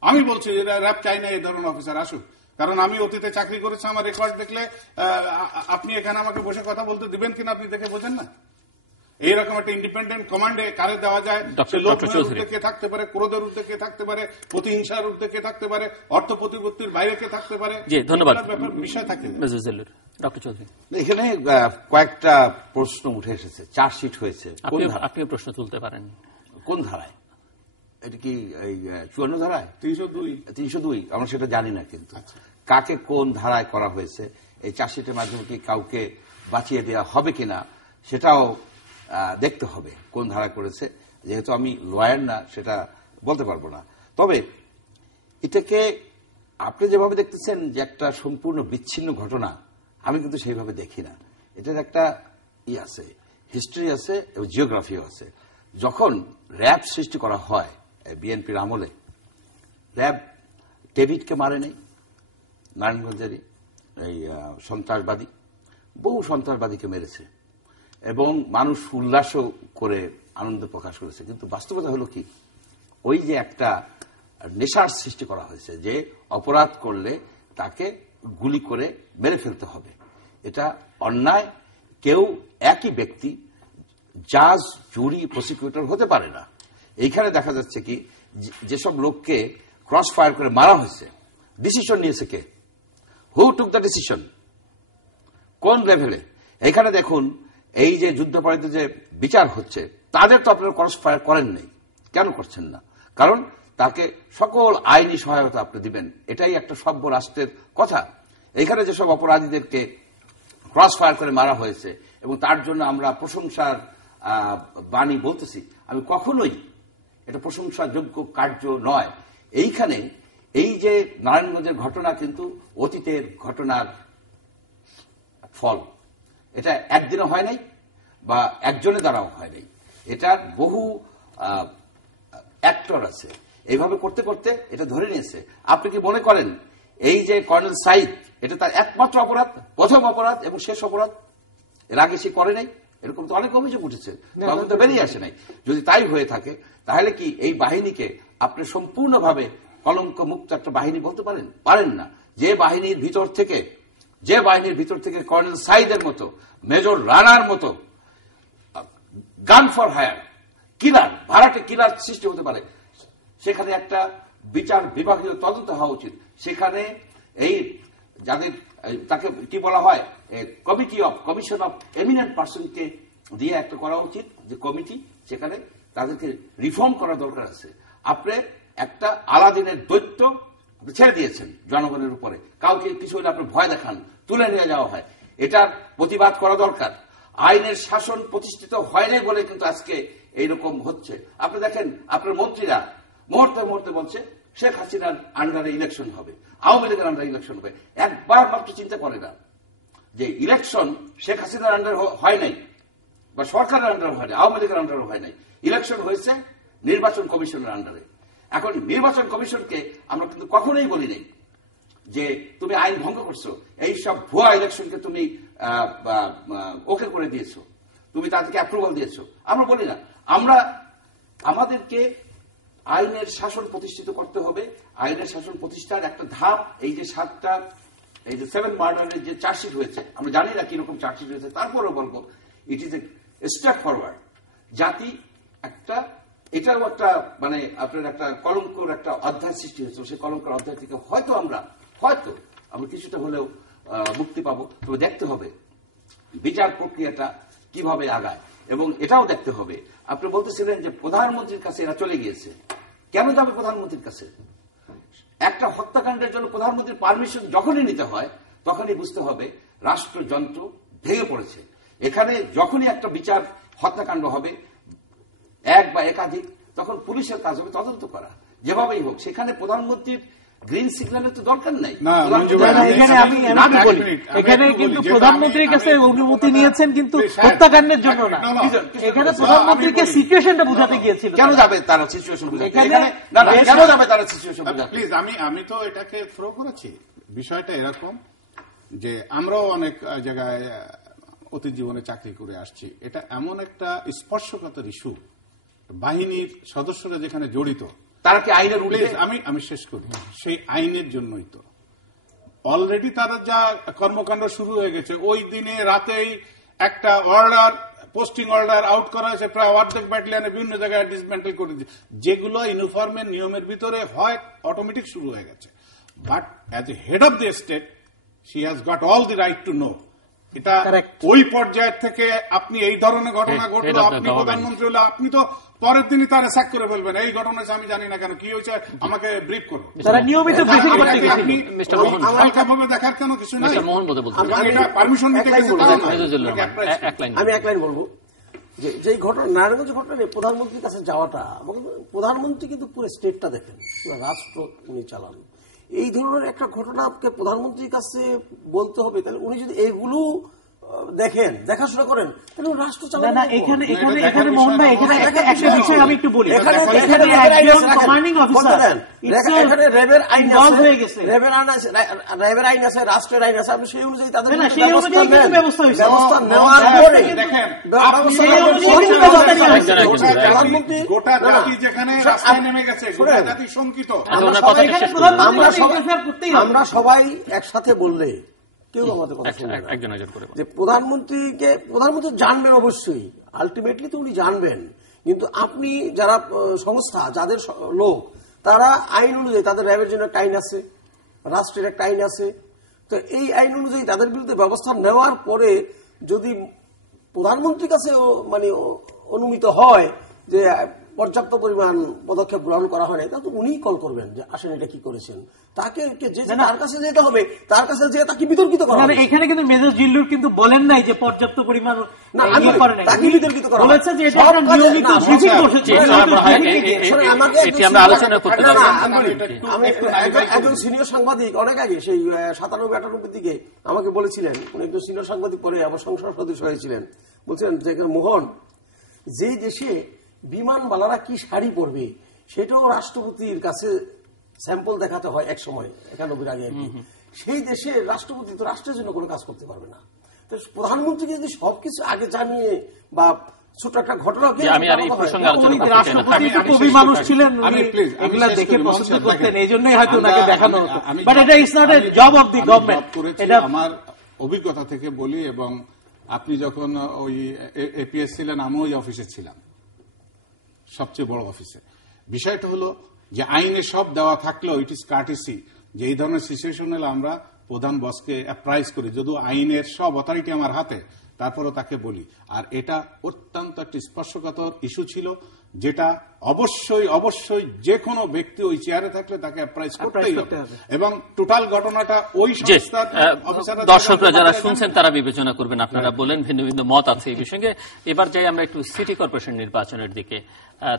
আমি বলছি র্যাব চাই না এই ধরনের অফিসার আসুক, কারণ আমি অতীতে চাকরি করেছি, আমার রেকর্ড দেখলে আপনি এখানে আমাকে বসে কথা বলতে দিবেন কিনা আপনি দেখে বোঝেন না। এইরকম একটা ইন্ডিপেন্ডেন্ট কমান্ডে কারে দেওয়া যায়, সে লোকের ঊর্ধ্বে কে থাকতে পারে, ক্রোধের ঊর্ধ্বে কে থাকতে পারে, প্রতিহিংসার ঊর্ধ্বে কে থাকতে পারে, অর্থ প্রতিপত্তির বাইরে কে থাকতে পারে, ধন্যবাদ বিষয় থাকে। ডক্টর চৌধুরী, এখানে কয়েকটা প্রশ্ন উঠে এসেছে। চার্জশিট হয়েছে, আপনিও প্রশ্ন তুলতে পারেন। কোন ধারায়? এটা কি 54 ধারায়? 302? আমরা সেটা জানি না, কিন্তু কাকে কোন ধারায় করা হয়েছে, এই চার্জশিটের মাধ্যমে কি কাউকে বাঁচিয়ে দেওয়া হবে কিনা সেটাও দেখতে হবে, কোন ধারায় করেছে। যেহেতু আমি লয়ার না, সেটা বলতে পারবো না। তবে এটাকে আপনি যেভাবে দেখতেছেন যে একটা সম্পূর্ণ বিচ্ছিন্ন ঘটনা, আমি কিন্তু সেইভাবে দেখি না। এটার একটা আছে, হিস্ট্রি আছে এবং জিওগ্রাফিও আছে। যখন র্যাব সৃষ্টি করা হয় বিএনপির আমলে, র্যাব ডেভিডকে মারে নেই, নারায়ণগঞ্জেরই এই সন্ত্রাসবাদী, বহু সন্ত্রাসবাদীকে মেরেছে এবং মানুষ উল্লাসও করে আনন্দ প্রকাশ করেছে। কিন্তু বাস্তবতা হলো কি, ওই যে একটা নেশার সৃষ্টি করা হয়েছে যে অপরাধ করলে তাকে গুলি করে মেরে ফেলতে হবে, এটা অন্যায়। কেউ একই ব্যক্তি জাজ, জুরি, প্রসিকিউটর হতে পারে না। এইখানে দেখা যাচ্ছে কি, যেসব লোককে ক্রস ফায়ার করে মারা হয়েছে, ডিসিশন নিয়েছে কে? হু টুক দ্য ডিসিশন? কোন লেভেলে? এখানে দেখুন, এই যে যুদ্ধাপরাধীদের যে বিচার হচ্ছে, তাদের তো আপনারা ক্রস ফায়ার করেন নাই। কেন করছেন না? কারণ তাকে সকল আইনি সহায়তা আপনি দিবেন, এটাই একটা সভ্য রাষ্ট্রের কথা। এখানে যেসব অপরাধীদেরকে ক্রস ফায়ার করে মারা হয়েছে এবং তার জন্য আমরা প্রশংসার বাণী বলতেছি, আমি কখনোই এটা প্রশংসাযোগ্য কার্য নয়। এইখানে এই যে নারায়ণগঞ্জের ঘটনা কিন্তু অতীতের ঘটনার ফল। এটা একদিনে হয় নাই বা একজনের দ্বারাও হয় নাই, এটার বহু অ্যাক্টর আছে। এইভাবে করতে করতে এটা ধরে নিয়েছে। আপনি কি মনে করেন এই যে কর্নেল সাঈদ, এটা তার একমাত্র অপরাধ, প্রথম অপরাধ এবং শেষ অপরাধ? এর আগে সে করে নাই? এরকম তো অনেক অভিযোগ উঠেছে, তখন তো বেরিয়ে আসে নাই। যদি তাই হয়ে থাকে, তাহলে কি এই বাহিনীকে আপনি সম্পূর্ণভাবে কলঙ্ক মুক্ত একটা বাহিনী বলতে পারেন? পারেন না। যে বাহিনীর ভিতর থেকে কর্নেল সাঈদের মতো, মেজর রানার মতো গান ফর হায়ার কিলার, ভাড়াটে কিলার সৃষ্টি হতে পারে, সেখানে একটা বিচার বিভাগীয় তদন্ত হওয়া উচিত। সেখানে এই যাদের তাকে কি বলা হয়, কমিশন অফ এমিনেন্ট পার্সনকে দিয়ে একটা করা উচিত, যে কমিটি, সেখানে তাদেরকে রিফর্ম করার দরকার আছে। আপনি একটা আলাদিনের দৈত্য ছেড়ে দিয়েছেন জনগণের উপরে, কাউকে কিছু হলে আপনি ভয় দেখান, তুলে নিয়ে যাওয়া হয়, এটার প্রতিবাদ করা দরকার। আইনের শাসন প্রতিষ্ঠিত হয়নি বলে কিন্তু আজকে এইরকম হচ্ছে। আপনি দেখেন, আপনার মন্ত্রীরা মুহূর্তে বলছে শেখ হাসিনার আন্ডারে ইলেকশন হবে, আওয়ামী লীগের আন্ডারে ইলেকশন হবে। একবার মাত্র চিন্তা করে না যে ইলেকশন শেখ হাসিনার আন্ডারে হয় নাই বা সরকারের আন্ডারে হয় নাই, আওয়ামী লীগের আন্ডারে হয় নাই। ইলেকশন হয়েছে নির্বাচন কমিশনের আন্ডারে। এখন নির্বাচন কমিশনকে আমরা কিন্তু কখনোই বলি নাই যে তুমি আইন ভঙ্গ করছো, এই সব ভুয়া ইলেকশনকে তুমি ওকে করে দিয়েছো, তুমি তাদেরকে অ্যাপ্রুভাল দিয়েছো। আমরা বলি না। আমাদেরকে আইনের শাসন প্রতিষ্ঠিত করতে হবে। আইনের শাসন প্রতিষ্ঠার একটা ধাপ, এই যে 7 মার্ডারের যে চার্জশিট হয়েছে, আমরা জানি না কিরকম চার্জশিট হয়েছে, তারপরেও বলবো it is a step forward. জাতি একটা, এটাও একটা মানে আপনার একটা কলঙ্কর একটা অধ্যায় সৃষ্টি হয়েছে। সেই কলঙ্কের অধ্যায় থেকে হয়তো আমরা কিছুটা হলেও মুক্তি পাবো। তবে দেখতে হবে বিচার প্রক্রিয়াটা কিভাবে আগায়, এবং এটাও দেখতে হবে। আপনি বলতেছিলেন যে প্রধানমন্ত্রীর কাছে এরা চলে গিয়েছে, কেন যাবে প্রধানমন্ত্রীর কাছে? একটা হত্যাকাণ্ডের জন্য প্রধানমন্ত্রীর পারমিশন যখনই নিতে হয়, তখনই বুঝতে হবে রাষ্ট্রযন্ত্র ভেঙে পড়েছে। এখানে যখনই একটা বিচার হত্যাকাণ্ড হবে, এক বা একাধিক, তখন পুলিশের কাজ হবে তদন্ত করা, যেভাবেই হোক। সেখানে প্রধানমন্ত্রীর গ্রিন সিগন্যালের তো দরকার নাই। না, মঞ্জু ভাই, এখানে আমি বলি, এখানে কিন্তু প্রধানমন্ত্রীর কাছে অনুমতি নিয়েছেন কিন্তু হত্যাকাণ্ডের জন্য না, এখানে প্রধানমন্ত্রীকে সিচুয়েশনটা বোঝাতে গিয়েছিল। কেন যাবে তারা সিচুয়েশন বোঝাতে? কেন যাবে তারা সিচুয়েশন বোঝাতে? প্লিজ, আমি তো এটাকে থ্রো করেছি। বিষয়টা এরকম যে আমরাও অনেক জায়গায় অতীত জীবনে চাকরি করে আসছি। এটা এমন একটা স্পর্শকাতর ইস্যু, বাহিনীর সদস্যরা যেখানে জড়িত, তারা কি আইনের উঠে? আমি শেষ করি। সেই আইনের জন্যই তো অলরেডি তারা যা কর্মকাণ্ড শুরু হয়ে গেছে। ওই দিনে রাতেই একটা অর্ডার, পোস্টিং অর্ডার আউট করা হয়েছে, প্রায় অর্ধেক ব্যাটালিয়নে বিভিন্ন জায়গায় ডিসমেন্টেল করে দিচ্ছে, যেগুলো ইউনিফর্মের নিয়মের ভিতরে হয়, অটোমেটিক শুরু হয়ে গেছে। But as a head of the state, she has got all the right to know. এটা ওই পর্যায়ের থেকে আপনি এই ধরনের ঘটনা ঘটলো, আপনি প্রধানমন্ত্রী হলে আপনি তো পরের দিনই তারা স্যাক করে বলবেন, এই ঘটনা আমি জানি না কেন, কি হয়েছে আমাকে ব্রিফ করো। তারা নিয়মিত ব্রিফিং করতে গেছিল। হালকাভাবে দেখার কেন কিছু নাই। এটা পারমিশন নিতে গেছে। আমি এক লাইন বলবো যে ঘটনা, নারায়ণগঞ্জ ঘটনা নিয়ে প্রধানমন্ত্রীর কাছে যাওয়াটা, প্রধানমন্ত্রী কিন্তু পুরো স্টেটটা দেখেন, পুরো রাষ্ট্র উনি চালান। এই ধরনের একটা ঘটনাকে প্রধানমন্ত্রীর কাছে বলতে হবে, তাহলে উনি যদি এগুলো দেখেন, দেখাশোনা করেন, তাহলে রাষ্ট্র চালান। না, এখানে মোহন ভাই, এখানে একটা বিষয় আমি একটু বলি। এখানে একজন কমান্ডিং অফিসার, এখানে র্যাবের আইন আছে, হয়ে গেছে, র্যাবের আইন আছে, রাষ্ট্রের আইন আছে, আপনি সেই অনুযায়ী তাদের ব্যবস্থা নেওয়ার পরে প্রধানমন্ত্রী গোটা জাতি যেখানে রাস্তায় নেমে গেছে, গোটা জাতি শঙ্কিত। আমরা সবাই একসাথে বললে কেউ আমাদের কথা শুনবে না। যে প্রধানমন্ত্রী জানবেন, অবশ্যই আলটিমেটলি তো উনি জানবেন, কিন্তু আপনি যারা সংস্থা, যাদের লোক, তারা আইন অনুযায়ী, তাদের র্যাবের জন্য একটা আইন আছে, রাষ্ট্রের একটা আইন আছে, তো এই আইন অনুযায়ী তাদের বিরুদ্ধে ব্যবস্থা নেওয়ার পরে যদি প্রধানমন্ত্রীর কাছে মানে অনুমিত হয় যে পর্যাপ্ত পরিমাণ পদক্ষেপ গ্রহণ করা হয় না, তা তো উনিই কল করবেন যে আসেন এটা কি করেছেন। তাকে তার কাছে যেতে হবে, তার কাছে যে তাকে বিতর্কিত করা হবে। এখানে কিন্তু মেজর জিল্লুর কিন্তু বলেন নাই যে পর্যাপ্ত পরিমাণ তাকে বিতর্কিত করা বলেছে যে এটা একটা নিয়মিত ব্রিফিং করছে। আমি একজন সিনিয়র সাংবাদিক অনেক আগে, সেই 97-98 দিকে আমাকে বলেছিলেন, উনি একজন সিনিয়র সাংবাদিক, পরে আবার সংসদ সদস্য হয়েছিলেন, বলছিলেন যে মোহন, যেই দেশে বিমানবালারা কি শাড়ি পরবে সেটাও রাষ্ট্রপতির কাছে স্যাম্পল দেখাতে হয় এক সময়, 91 আগে। সেই দেশে রাষ্ট্রপতি তো রাষ্ট্রের জন্য কোনো কাজ করতে পারবে না। তো প্রধানমন্ত্রীকে যদি সবকিছু আগে জানিয়ে বা ছোট একটা ঘটনা, কবি মানুষ ছিলেন, এগুলা দেখে পছন্দ করতেন, এই জন্যই হয়তো ওনাকে দেখানো হতো। বাট এটা is not a job of the government. এটা আমার অভিজ্ঞতা থেকে বলি, এবং আপনি যখন ওই এপিএস ছিলেন, আমি ওই অফিসে ছিলাম, সবচেয়ে বড় অফিসে। বিষয়টা হলো যে আইনে সব দেওয়া থাকলেও ইট ইজ কার্টিসি যে এই ধরনের সিচুয়েশন হলে আমরা প্রধান বসকে অ্যাপ্রাইজ করি, যদিও আইনের সব অথরিটি আমার হাতে, তারপরও তাকে বলি। আর এটা অত্যন্ত একটি স্পর্শকাতর ইস্যু ছিল, যেটা অবশ্যই যে কোনো ব্যক্তি ওই চেয়ারে থাকলে তাকে অ্যাপ্রাইজ করতেই হবে, এবং টোটাল ঘটনাটা ওই সংস্থার অফিসাররা, দর্শকরা যারা শুনছেন তারা বিবেচনা করবেন। আপনারা বলেন ভিন্ন ভিন্ন মত আছে এই বিষয়ে। এবার যাই আমরা একটু সিটি কর্পোরেশন নির্বাচনের দিকে।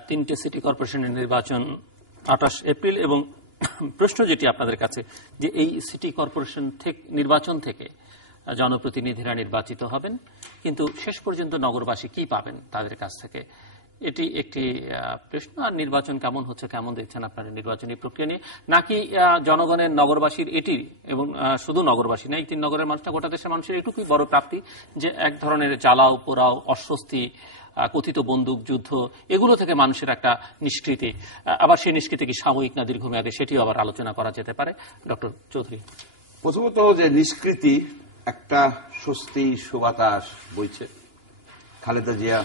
3টে সিটি কর্পোরেশনের নির্বাচন 28 এপ্রিল, এবং প্রশ্ন যেটি আপনাদের কাছে, যে এই সিটি কর্পোরেশন নির্বাচন থেকে জনপ্রতিনিধিরা নির্বাচিত হবেন, কিন্তু শেষ পর্যন্ত নগরবাসী কি পাবেন তাদের কাছ থেকে, এটি একটি প্রশ্ন। আর নির্বাচন কেমন হচ্ছে, কেমন দেখছেন আপনারা নির্বাচনী প্রক্রিয়া নিয়ে, নাকি জনগণের, নগরবাসীর এটি, এবং শুধু নগরবাসী না, এই 3 নগরের মানুষ না, গোটা দেশের মানুষের এটুকুই বড় প্রাপ্তি যে এক ধরনের জ্বালাও পোড়াও, অস্বস্তি, কথিত বন্দুক যুদ্ধ, এগুলো থেকে মানুষের একটা নিষ্কৃতি, আবার সেই নিষ্কৃতি কি সাময়িক না দীর্ঘমেয়াদী, সেটিও আবার আলোচনা করা যেতে পারে। ডক্টর চৌধুরী, প্রথমত যে নিষ্কৃতি, একটা স্বস্তি সুবাতাস বইছে। খালেদা জিয়া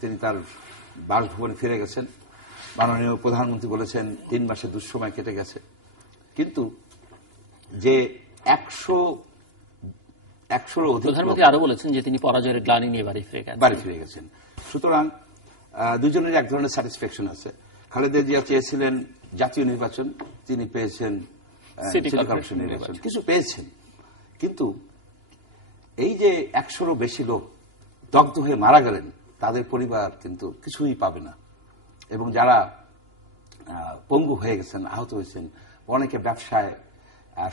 তিনি তার বাসভবনে ফিরে গেছেন। মাননীয় প্রধানমন্ত্রী বলেছেন 3 মাসে দুঃসময় কেটে গেছে, কিন্তু যে 100-100 অধিক, প্রধানমন্ত্রী আরো বলেছেন যে তিনি পরাজয়ের গ্লানি নিয়ে বাড়ি ফিরে গেছেন। সুতরাং দুজনের এক ধরনের স্যাটিসফ্যাকশন আছে। খালেদা জিয়া চেয়েছিলেন জাতীয় নির্বাচন, তিনি পেয়েছেন সিটি কর্পোরেশন নির্বাচন, কিছু পেয়েছেন। কিন্তু এই যে 100-ও বেশি লোক দগ্ধ হয়ে মারা গেলেন, তাদের পরিবার কিন্তু কিছুই পাবে না। এবং যারা পঙ্গু হয়ে গেছেন, আহত হয়েছেন, অনেকে ব্যবসায়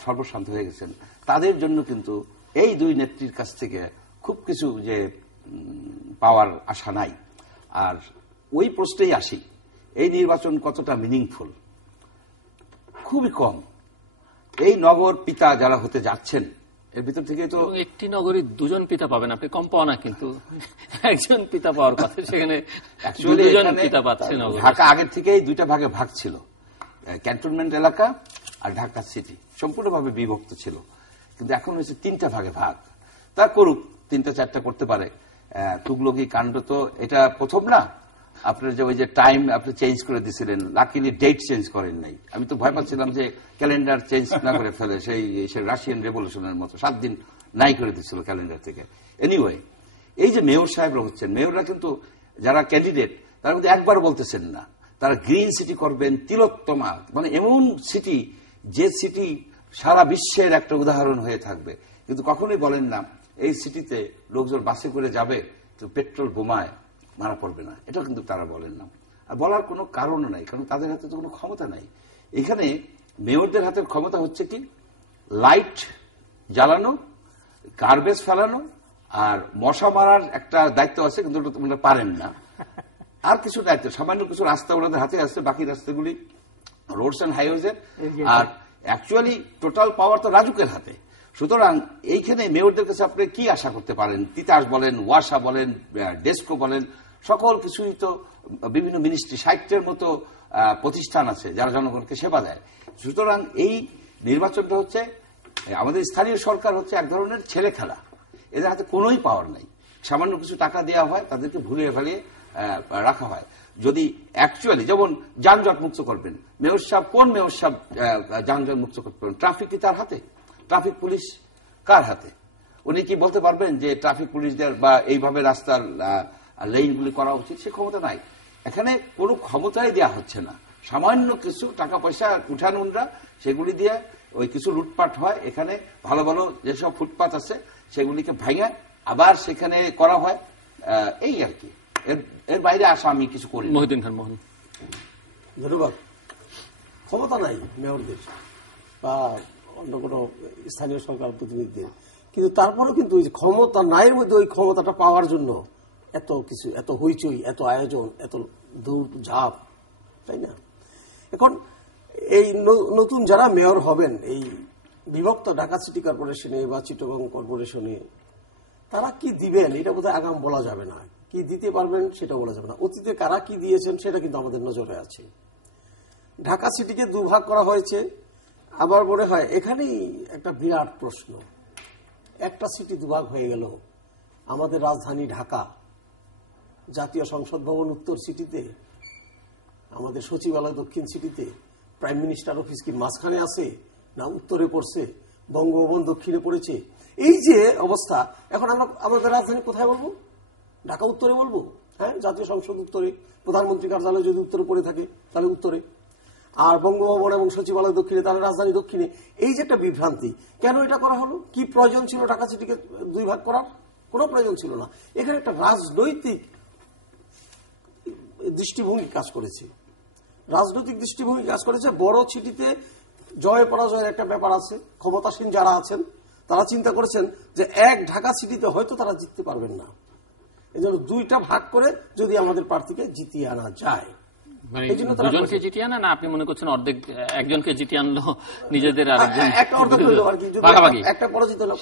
সর্বশান্ত হয়ে গেছেন, তাদের জন্য কিন্তু এই দুই নেত্রীর কাছ থেকে খুব কিছু যে পাওয়ার আশা নাই। আর ওই প্রশ্নেই আসি, এই নির্বাচন কতটা মিনিংফুল? খুবই কম। এই নগর পিতা যারা হতে যাচ্ছেন এর ভিতর থেকে তো একটি নগরী দুজন পিতা পাবেন, আপনি কম পাওয়া না, কিন্তু একজন পিতা পাওয়ার কথা, সেখানে দুজন পিতা পাচ্ছেন। ঢাকা আগের থেকেই দুইটা ভাগে ভাগ ছিল, ক্যান্টনমেন্ট এলাকা আর ঢাকা সিটি সম্পূর্ণভাবে বিভক্ত ছিল, কিন্তু এখন হয়েছে তিনটা ভাগে ভাগ। তা করুক, তিনটা চারটা করতে পারে। তুগলকি কাণ্ড তো এটা প্রথম না। আপনার যে ওই যে টাইম আপনি চেঞ্জ করে দিয়েছিলেন, লাকিলি ডেট চেঞ্জ করেন নাই। আমি তো ভয় পাচ্ছিলাম যে ক্যালেন্ডার চেঞ্জ না করে ফেলে, সেই রাশিয়ান রেভলিউশনের মতো 7 দিন নাই করে দিচ্ছিল ক্যালেন্ডার থেকে। এনিওয়ে, এই যে মেয়র সাহেবরা হচ্ছেন, মেয়ররা কিন্তু যারা ক্যান্ডিডেট তারা কিন্তু একবার বলতেছেন না তারা গ্রিন সিটি করবেন, তিলোত্তমা, মানে এমন সিটি যে সিটি সারা বিশ্বের একটা উদাহরণ হয়ে থাকবে, কিন্তু কখনোই বলেন না এই সিটিতে লোকজন বাসে করে যাবে তো পেট্রোল বোমায় মারা পড়বে না। এটা কিন্তু তারা বলেন না, আর বলার কোনো কারণও নাই, কারণ তাদের হাতে তো কোনো ক্ষমতা নাই। এখানে মেয়রদের হাতের ক্ষমতা হচ্ছে কি, লাইট জ্বালানো, গার্বেজ ফেলানো, আর মশা মারার একটা দায়িত্ব আছে, কিন্তু ওটা পারেন না। আর কিছু দায়িত্ব, সামান্য কিছু রাস্তা ওনাদের হাতে আছে, বাকি রাস্তাগুলি রোডস অ্যান্ড হাইওয়েজের। আর অ্যাকচুয়ালি টোটাল পাওয়ার তো রাজুকের হাতে। সুতরাং এইখানে মেয়রদের কাছে আপনি কি আশা করতে পারেন? তিতাস বলেন, ওয়াসা বলেন, ডেস্কো বলেন, সকল কিছুই তো বিভিন্ন মিনিস্ট্রি, 60-এর মতো প্রতিষ্ঠান আছে যারা জনগণকে সেবা দেয়। সুতরাং এই নির্বাচনটা হচ্ছে, আমাদের স্থানীয় সরকার হচ্ছে এক ধরনের ছেলে খেলা, এদের হাতে কোনোই পাওয়ার নাই। সামান্য কিছু টাকা দেওয়া হয়, তাদেরকে ভুলিয়ে ভালিয়ে রাখা হয়। যদি অ্যাকচুয়ালি যেমন যানজট মুক্ত করবেন, মেয়র সাহেব, কোন মেয়র সাহেব যানজট মুক্ত করতে পারবেন? ট্রাফিক কি তার হাতে? ট্রাফিক পুলিশ কার হাতে? উনি কি বলতে পারবেন যে ট্রাফিক পুলিশদের বা এইভাবে রাস্তার লেইনগুলি করা উচিত? সে ক্ষমতা নাই। এখানে কোনো ক্ষমতাই দেওয়া হচ্ছে না। সামান্য কিছু টাকা পয়সা উঠানুনরা, সেগুলি দিয়ে ওই কিছু লুটপাট হয়। এখানে ভালো ভালো যেসব ফুটপাত আছে সেগুলিকে ভাঙা আবার সেখানে করা হয়, এই আর কি। এর বাইরে আসা আমি কিছু করি। মহিউদ্দিন খান মোহন। ধন্যবাদ। ক্ষমতা নাই মেয়রদের বা অন্য কোনো স্থানীয় সরকার প্রতিনিধিদের, কিন্তু তারপরেও কিন্তু ওই ক্ষমতা নাই এর মধ্যে ওই ক্ষমতাটা পাওয়ার জন্য এত কিছু, এত হইচই, এত আয়োজন, এত দৌড় ঝাঁপ, তাই না? এখন এই নতুন যারা মেয়র হবেন এই বিভক্ত ঢাকা সিটি কর্পোরেশনে বা চিটাগং কর্পোরেশনে, তারা কি দিবেন এটা বোধহয় আগাম বলা যাবে না। কি দিতে পারবেন সেটা বলা যাবে না। অতীতে কারা কি দিয়েছেন সেটা কিন্তু আমাদের নজরে আছে। ঢাকা সিটিকে দুভাগ করা হয়েছে, আবার মনে হয় এখানেই একটা বিরাট প্রশ্ন। একটা সিটি দুভাগ হয়ে গেল, আমাদের রাজধানী ঢাকা, জাতীয় সংসদ ভবন উত্তর সিটিতে, আমাদের সচিবালয় দক্ষিণ সিটিতে, প্রাইম মিনিস্টার অফিস কি মাঝখানে আছে না উত্তরে পড়ছে, বঙ্গভবন দক্ষিণে পড়েছে? এই যে অবস্থা, এখন আমরা আমাদের রাজধানী কোথায় বলবো? ঢাকা উত্তরে বলবো? হ্যাঁ, জাতীয় সংসদ উত্তরে, প্রধানমন্ত্রী কার্যালয় যদি উত্তরে পড়ে থাকে তাহলে উত্তরে, আর বঙ্গভবন এবং সচিবালয় দক্ষিণে, তাহলে রাজধানী দক্ষিণে। এই যে একটা বিভ্রান্তি, কেন এটা করা হলো? কি প্রয়োজন ছিল ঢাকা সিটিকে দুই ভাগ করার? কোনো প্রয়োজন ছিল না। এখানে একটা রাজনৈতিক দৃষ্টিভঙ্গি কাজ করেছে, রাজনৈতিক দৃষ্টিভঙ্গি কাজ করেছে। বড় সিটিতে জয় পরাজয়ের একটা ব্যাপার আছে। ক্ষমতাসীন যারা আছেন তারা চিন্তা করেছেন যে এক ঢাকা সিটিতে হয়তো তারা জিততে পারবেন না, এই জন্য দুইটা ভাগ করে যদি আমাদের প্রার্থীকে জিতিয়ে আনা যায়। দুজনকে জিতিয়ে আনা না, আপনি মনে করছেন অর্ধেক একজনকে জিতিয়ে আনলো, নিজেদের আরেকজন একটা অর্ধেক হইল আর কি, একটা পরাজিত হলো।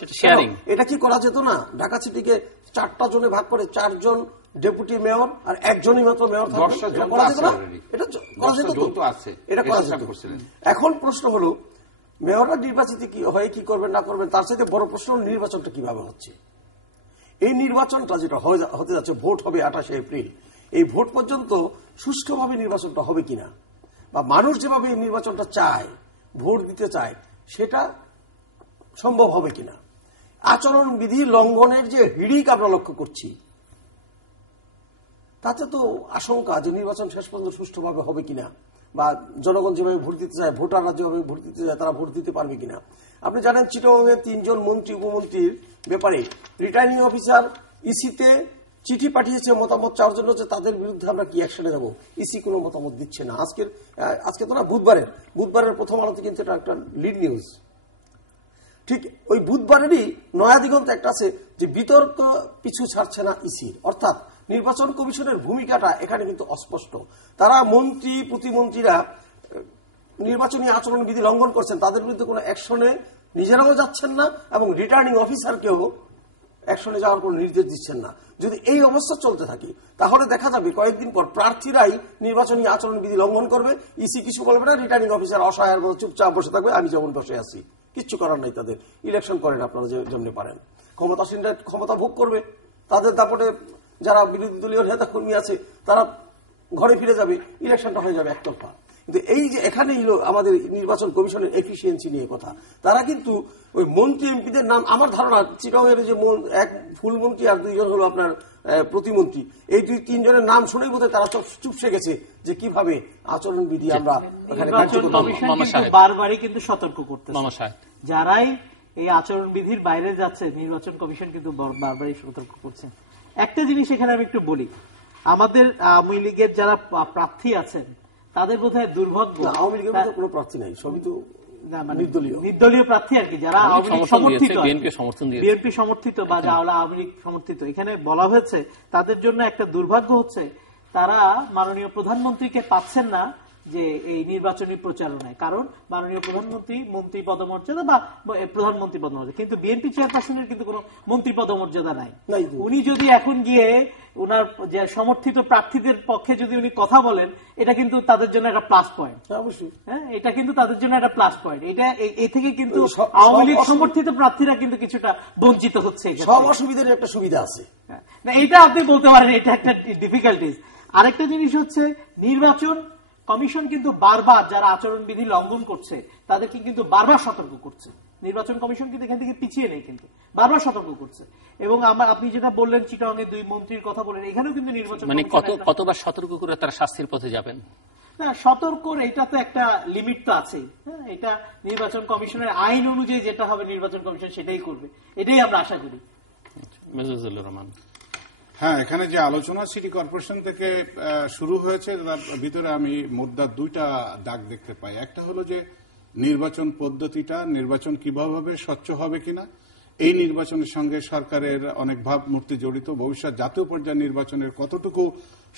এটা কি করা যেত না? ঢাকা সিটিকে 4টা জনে ভাগ করে 4 জন ডেপুটি মেয়র আর একজনই মাত্র মেয়র থাকবে, এটা করা যেত না? এটা করা যেত তো, এটা করা যেত। এখন প্রশ্ন হলো মেয়ররা নির্বাচিত কি হয়, কি করবেন না করবেন, তার সাথে বড় প্রশ্ন নির্বাচনটা কিভাবে হচ্ছে। এই নির্বাচনটা যেটা হতে যাচ্ছে, ভোট হবে 28 এপ্রিল, এই ভোট পর্যন্ত সুষ্ঠুভাবে নির্বাচনটা হবে কিনা, বা মানুষ যেভাবে এই নির্বাচনটা চায়, ভোট দিতে চায়, সেটা সম্ভব হবে কিনা। আচরণবিধি লঙ্ঘনের যে হিড়িক আমরা লক্ষ্য করছি, তাতে তো আশঙ্কা যে নির্বাচন শেষ পর্যন্ত সুষ্ঠুভাবে হবে কিনা, বা জনগণ যেভাবে ভোট দিতে চায়, ভোটাররা যেভাবে ভোট দিতে চায় তারা ভোট দিতে পারবে কিনা। আপনি জানেন চিটাগংয়ে 3 জন মন্ত্রী উপমন্ত্রীর ব্যাপারে রিটার্নিং অফিসার ইসিতে চিঠি পাঠিয়েছে মতামত চাওয়ার জন্য যে তাদের বিরুদ্ধে আমরা কি অ্যাকশনে যাব। ইসি কোনো মতামত দিচ্ছে না। আজকে তো না, বুধবারের প্রথম আলোতে কিন্তু এটা একটা লিড নিউজ। ঠিক ওই বুধবারেরই নয়া দিগন্ত একটা আছে যে বিতর্ক পিছু ছাড়ছে না ইসির, অর্থাৎ নির্বাচন কমিশনের ভূমিকাটা এখানে কিন্তু অস্পষ্ট। তারা মন্ত্রী প্রতিমন্ত্রীরা নির্বাচনী আচরণবিধি লঙ্ঘন করছেন, তাদের বিরুদ্ধে কোনো অ্যাকশনে নিজেরাও যাচ্ছেন না এবং রিটার্নিং অফিসারকেও অ্যাকশনে যাওয়ার কোনো নির্দেশ দিচ্ছেন না। যদি এই অবস্থা চলতে থাকে তাহলে দেখা যাবে কয়েকদিন পর প্রার্থীরাই নির্বাচনী আচরণবিধি লঙ্ঘন করবে, ইসি কিছু বলবে না, রিটার্নিং অফিসার অসহায়ের মতো চুপচাপ বসে থাকবে, আমি যেমন বসে আছি, কিচ্ছু করার নাই তাদের। ইলেকশন করেন আপনারা যেমনি পারেন, ক্ষমতাসীনরা ক্ষমতা ভোগ করবে, তাদের দাপটে যারা বিরোধী দলীয় নেতা কর্মী আছে তারা ঘরে ফিরে যাবে, ইলেকশনটা হয়ে যাবে একতরফা। কিন্তু এই যে এখানে আমাদের নির্বাচন কমিশনের এফিসিয়েন্সি নিয়ে কথা, তারা কিন্তু ওই মন্ত্রী এমপিদের নাম, আমার ধারণা চিটাগংয়ের যে এক ফুল মন্ত্রী আর দুইজন হলো আপনার প্রতিমন্ত্রী, এই দুই তিনজনের নাম শুনেই বোধহয় তারা সব চুপসে গেছে যে কিভাবে আচরণবিধি আমরা এখানে বারবারই কিন্তু সতর্ক করতেছে। যারাই এই আচরণবিধির বাইরে যাচ্ছে নির্বাচন কমিশন কিন্তু বারবারই সতর্ক করছে। একটা জিনিস এখানে আমি একটু বলি, আমাদের আওয়ামী লীগের যারা প্রার্থী আছেন তাদের বোধহয় দুর্ভাগ্য, আওয়ামী লীগের মধ্যে কোনো প্রার্থী নাই, সবই তো নির্দলীয় প্রার্থী আর কি, যারা আওয়ামী লীগ সমর্থিত, বিএনপি সমর্থিত বা আওয়ামী লীগ সমর্থিত। এখানে বলা হয়েছে তাদের জন্য একটা দুর্ভাগ্য হচ্ছে তারা মাননীয় প্রধানমন্ত্রীকে পাচ্ছেন না যে এই নির্বাচনী প্রচারণায়, কারণ মাননীয় প্রধানমন্ত্রী মন্ত্রী পদমর্যাদা বা প্রধানমন্ত্রী পদমর্যাদা, কিন্তু বিএনপি চেয়ারপারসনের কিন্তু কোনো মন্ত্রী পদমর্যাদা নাই। উনি যদি এখন গিয়ে উনার যে সমর্থিত প্রার্থীদের পক্ষে যদি উনি কথা বলেন, এটা কিন্তু তাদের জন্য একটা প্লাস পয়েন্ট। অবশ্যই হ্যাঁ, এটা কিন্তু তাদের জন্য একটা প্লাস পয়েন্ট। এটা এ থেকে কিন্তু আওয়ামী লীগ সমর্থিত প্রার্থীরা কিন্তু কিছুটা বঞ্চিত হচ্ছে। সব অসুবিধার একটা সুবিধা আছে, এটা আপনি বলতে পারেন, এটা একটা ডিফিকাল্টিজ। আরেকটা জিনিস হচ্ছে নির্বাচন কমিশন কিন্তু বারবার যারা আচরণবিধি লঙ্ঘন করছে তাদেরকে কিন্তু বারবার সতর্ক করছে। নির্বাচন কমিশন কিন্তু এখান থেকে পিছিয়ে নেই, কিন্তু বারবার সতর্ক করছে। এবং আপনি যেটা বললেন চিটাগংয়ে দুই মন্ত্রীর কথা বলেন, এখানেও কিন্তু নির্বাচন মানে কতবার সতর্ক করে তারা শাস্তির পথে যাবেন না, সতর্ক এটা তো একটা লিমিট তো আছেই। হ্যাঁ, এটা নির্বাচন কমিশনের আইন অনুযায়ী যেটা হবে নির্বাচন কমিশন সেটাই করবে, এটাই আমরা আশা করি। মেজজুল্লুর রহমান, হ্যাঁ, এখানে যে আলোচনা সিটি কর্পোরেশন থেকে শুরু হয়েছে তার ভিতরে আমি মোদ্দা দুইটা দাগ দেখতে পাই। একটা হলো যে নির্বাচন পদ্ধতিটা, নির্বাচন কিভাবে স্বচ্ছ হবে কিনা, এই নির্বাচনের সঙ্গে সরকারের অনেক ভাবমূর্তি জড়িত। ভবিষ্যৎ জাতীয় পর্যায়ের নির্বাচনের কতটুকু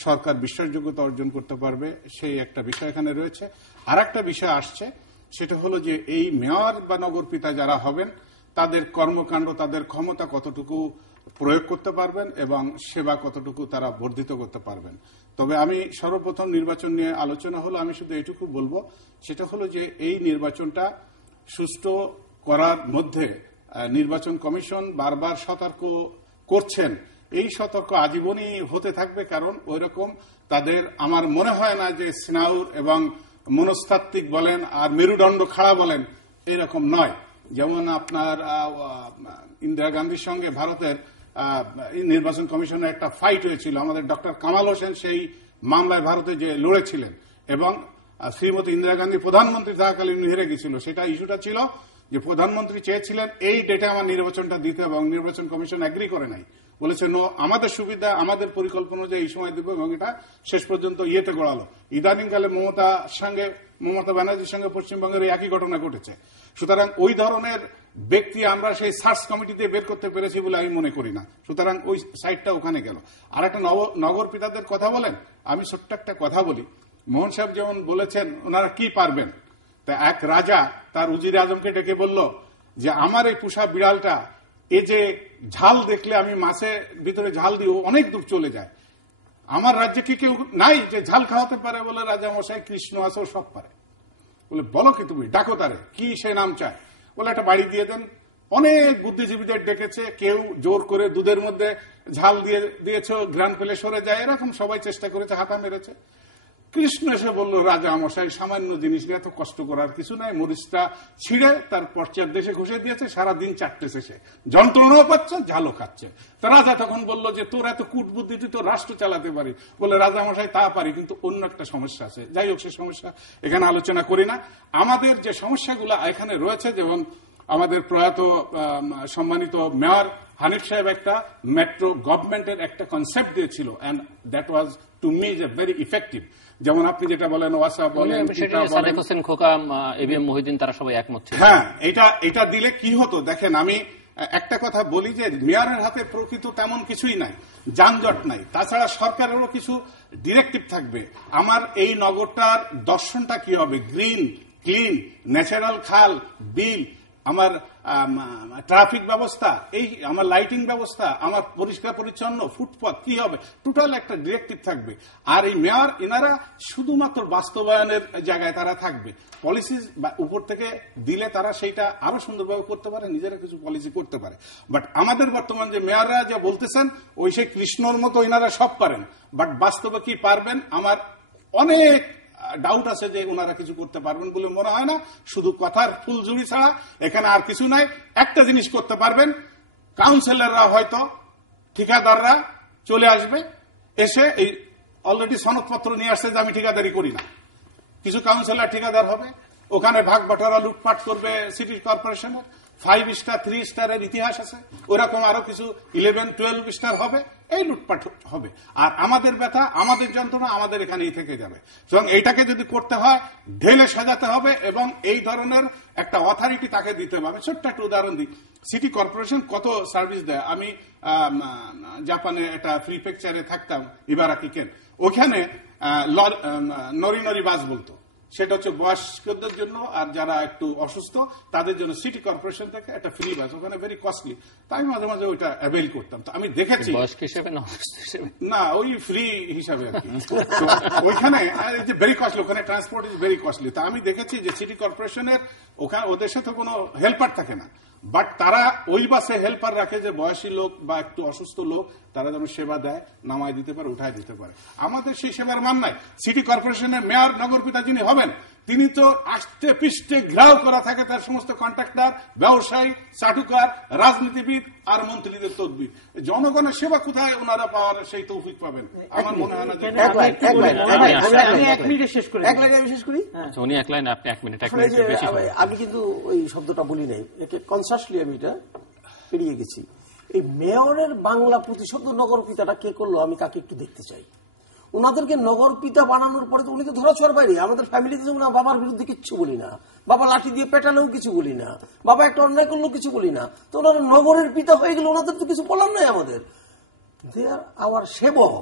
সরকার বিশ্বাসযোগ্যতা অর্জন করতে পারবে সেই একটা বিষয় এখানে রয়েছে। আর একটা বিষয় আসছে, সেটা হলো যে এই মেয়র বা নগরপিতা যারা হবেন তাদের কর্মকাণ্ড, তাদের ক্ষমতা কতটুকু প্রয়োগ করতে পারবেন এবং সেবা কতটুকু তারা বর্ধিত করতে পারবেন। তবে আমি সর্বপ্রথম নির্বাচন নিয়ে আলোচনা হলো, আমি শুধু এটুকু বলবো, সেটা হলো যে এই নির্বাচনটা সুষ্ঠু করার মধ্যে নির্বাচন কমিশন বারবার সতর্ক করছেন। এই সতর্ক আজীবনই হতে থাকবে, কারণ ওইরকম তাদের আমার মনে হয় না যে স্নায়ুর এবং মনস্তাত্ত্বিক বলেন আর মেরুদণ্ড খাড়া বলেন এরকম নয়। যেমন আপনার ইন্দিরা গান্ধীর সঙ্গে ভারতের নির্বাচন কমিশনের একটা ফাইট হয়েছিল, আমাদের ডক্টর কামাল হোসেন সেই মামলায় ভারতে যে লড়েছিলেন এবং শ্রীমতী ইন্দিরা গান্ধী প্রধানমন্ত্রী থাকাকালীন হেরে গেছিল। সেটা ইস্যুটা ছিল যে প্রধানমন্ত্রী চেয়েছিলেন এই ডেটে আমার নির্বাচনটা দিতে এবং নির্বাচন কমিশন এগ্রি করে নাই, বলেছে নো, আমাদের সুবিধা আমাদের পরিকল্পনা অনুযায়ী এই সময় দিব, এবং এটা শেষ পর্যন্ত ইয়েতে গড়ালো। ইদানিংকালে মমতা ব্যানার্জির সঙ্গে পশ্চিমবঙ্গের একই ঘটনা ঘটেছে। সুতরাং ওই ধরনের ব্যক্তি আমরা সেই সার্চ কমিটিতে বের করতে পেরেছি বলে আমি মনে করি না। সুতরাং ওই সাইডটা ওখানে গেল। আর একটা নগর পিতাদের কথা বলেন, আমি ছোট্ট একটা কথা বলি। মোহন সাহেব যেমন বলেছেন ওনারা কি পারবেন, তা এক রাজা তার উজির আজমকে ডেকে বলল যে আমার এই পোষা বিড়ালটা এ যে ঝাল দেখলে আমি মাছের ভিতরে ঝাল দিয়ে অনেক দূর চলে যায়, আমার রাজ্যে কি কেউ নাই যে ঝাল খাওয়াতে পারে? বলে রাজা মশাই কৃষ্ণ আছে, ও সব পারে। বলে বলো কি তুমি, ডাকো তারে, কি সে নাম চায়? বলে একটা বাড়ি দিয়ে দেন। অনেক বুদ্ধিজীবীদের ডেকেছে, কেউ জোর করে দুধের মধ্যে ঝাল দিয়েছে, ঘ্রাণ পেলে সরে যায়, এরকম সবাই চেষ্টা করেছে, হাতা মেরেছে। কৃষ্ণ এসে বলল রাজা মশাই সামান্য জিনিস নিয়ে এত কষ্ট করার কিছু নাই, মরিচটা ছিঁড়ে তার পশ্চাৎ দেশে ঘষে দিয়েছে, সারাদিন চাটতেছে, সে যন্ত্রণাও পাচ্ছে ঝালও খাচ্ছে। তা রাজা তখন বলল যে তোর এত কূট বুদ্ধি, তুই তো রাষ্ট্র চালাতে পারি। বলে রাজা মশাই তা পারি, কিন্তু অন্য একটা সমস্যা আছে। যাই হোক, সে সমস্যা এখানে আলোচনা করি না। আমাদের যে সমস্যাগুলো এখানে রয়েছে, যেমন আমাদের প্রয়াত সম্মানিত মেয়র হানিফ সাহেব একটা মেট্রো গভর্নমেন্টের একটা কনসেপ্ট দিয়েছিল, and that was to me is very effective. যেমন আপনি যেটা বলেন ওয়াসা বলেন, সাদেক হোসেন খোকা, এবিএম মহিউদ্দিন, তারা সবাই একমত ছিল। হ্যাঁ, এটা দিলে কি হতো দেখেন, আমি একটা কথা বলি যে মেয়রের হাতে প্রকৃত তেমন কিছুই নাই, যানজট নাই, তাছাড়া সরকারেরও কিছু ডিরেক্টিভ থাকবে। আমার এই নগরটার দর্শনটা কি হবে, গ্রিন, ক্লিন, ন্যাচারাল খাল, বিল, আমার ট্রাফিক ব্যবস্থা, এই আমার লাইটিং ব্যবস্থা, আমার পরিষ্কার পরিচ্ছন্ন ফুটপাথ কি হবে, টোটাল একটা ডিরেক্টিভ থাকবে। আর এই মেয়র এনারা শুধুমাত্র বাস্তবায়নের জায়গায় তারা থাকবে, পলিসি উপর থেকে দিলে তারা সেইটা আরো সুন্দরভাবে করতে পারে, নিজেরা কিছু পলিসি করতে পারে। বাট আমাদের বর্তমান যে মেয়ররা যা বলতেছেন, ওই সেই কৃষ্ণর মতো এনারা সব পারেন, বাট বাস্তবে কি পারবেন আমার অনেক ডাউট আছে যে ওনারা কিছু করতে পারবেন বলে মনে হয় না। শুধু কথার ফুলঝুরি ছাড়া এখানে আর কিছু নাই। একটা জিনিস করতে পারবেন, কাউন্সিলররা হয়তো ঠিকাদাররা চলে আসবে, এসে এই অলরেডি সনদপত্র নিয়ে আসছে যে আমি ঠিকাদারি করি না, কিছু কাউন্সিলর ঠিকাদার হবে, ওখানে ভাগ বাটোয়ারা লুটপাট করবে সিটি কর্পোরেশনের। 5 স্টার 3 স্টারের ইতিহাস আছে, ওরকম আরো কিছু 11-12 স্টার হবে, এই লুটপাট হবে। আর আমাদের ব্যথা, আমাদের যন্ত্রণা আমাদের এখানেই থেকে যাবে। সুতরাং এইটাকে যদি করতে হয় ঢেলে সাজাতে হবে এবং এই ধরনের একটা অথরিটি তাকে দিতে হবে। ছোট্ট একটা উদাহরণ দিই, সিটি কর্পোরেশন কত সার্ভিস দেয়। আমি জাপানে একটা প্রিফেকচারে থাকতাম, ইবারাকি কেন, ওখানে নরি নরি বাস বলতো, সেটা হচ্ছে বয়স্কদের জন্য আর যারা একটু অসুস্থ তাদের জন্য সিটি কর্পোরেশন থেকে একটা ফ্রি বাস, ওখানে ভেরি কস্টলি। তাই মাঝে মাঝে ওইটা অ্যাভেল করতাম। তো আমি দেখেছি বয়স্ক হিসেবে না, ওই ফ্রি হিসাবে আর কি। ওইখানে ভেরি কস্টলি, ওখানে ট্রান্সপোর্ট ইজ ভেরি কস্টলি। তা আমি দেখেছি যে সিটি কর্পোরেশনের ওখানে ওদের সাথে কোনো হেল্পার থাকে না, বাট তারা ওই বাসে হেল্পার রাখে যে বয়সী লোক বা একটু অসুস্থ লোক তারা যেন সেবা দেয়, নামায় দিতে পারে, উঠায় দিতে পারে। আমাদের সেই সেবার মান নাই। সিটি কর্পোরেশনের মেয়র, নগরপিতা যিনি হবেন, তিনি তো আষ্টে পৃষ্ঠে ঘেরাও করা থাকে তার সমস্ত কন্ট্রাক্টর, ব্যবসায়ী, চাটুকার, রাজনীতিবিদ আর মন্ত্রীদের তদবির। জনগণের সেবা কোথায় ওনারা পাওয়ার সেই তৌফিক পাবেন? আমার মনে হয় না। আমি কিন্তু ওই শব্দটা বলি নাই, একে কনসাসলি আমি এটা পেরিয়ে গেছি। এই মেয়রের বাংলা প্রতিশব্দ নগরপিতাটা কে করলো আমি তাকে একটু দেখতে চাই। ওনাদেরকে নগরপিতা বানানোর পরে তো উনি তো ধরাছোঁয়ার বাইরে। আমাদের ফ্যামিলিতে যেমন বাবার বিরুদ্ধে কিচ্ছু বলি না, বাবা লাঠি দিয়ে পেটালেও কিছু বলি না, বাবা একটা অন্যায় করলেও কিছু বলি না, তো ওনারা নগরের পিতা হয়ে গেলে ওনাদের তো কিছু বলার নাই আমাদের। দে আর আওয়ার সেবক,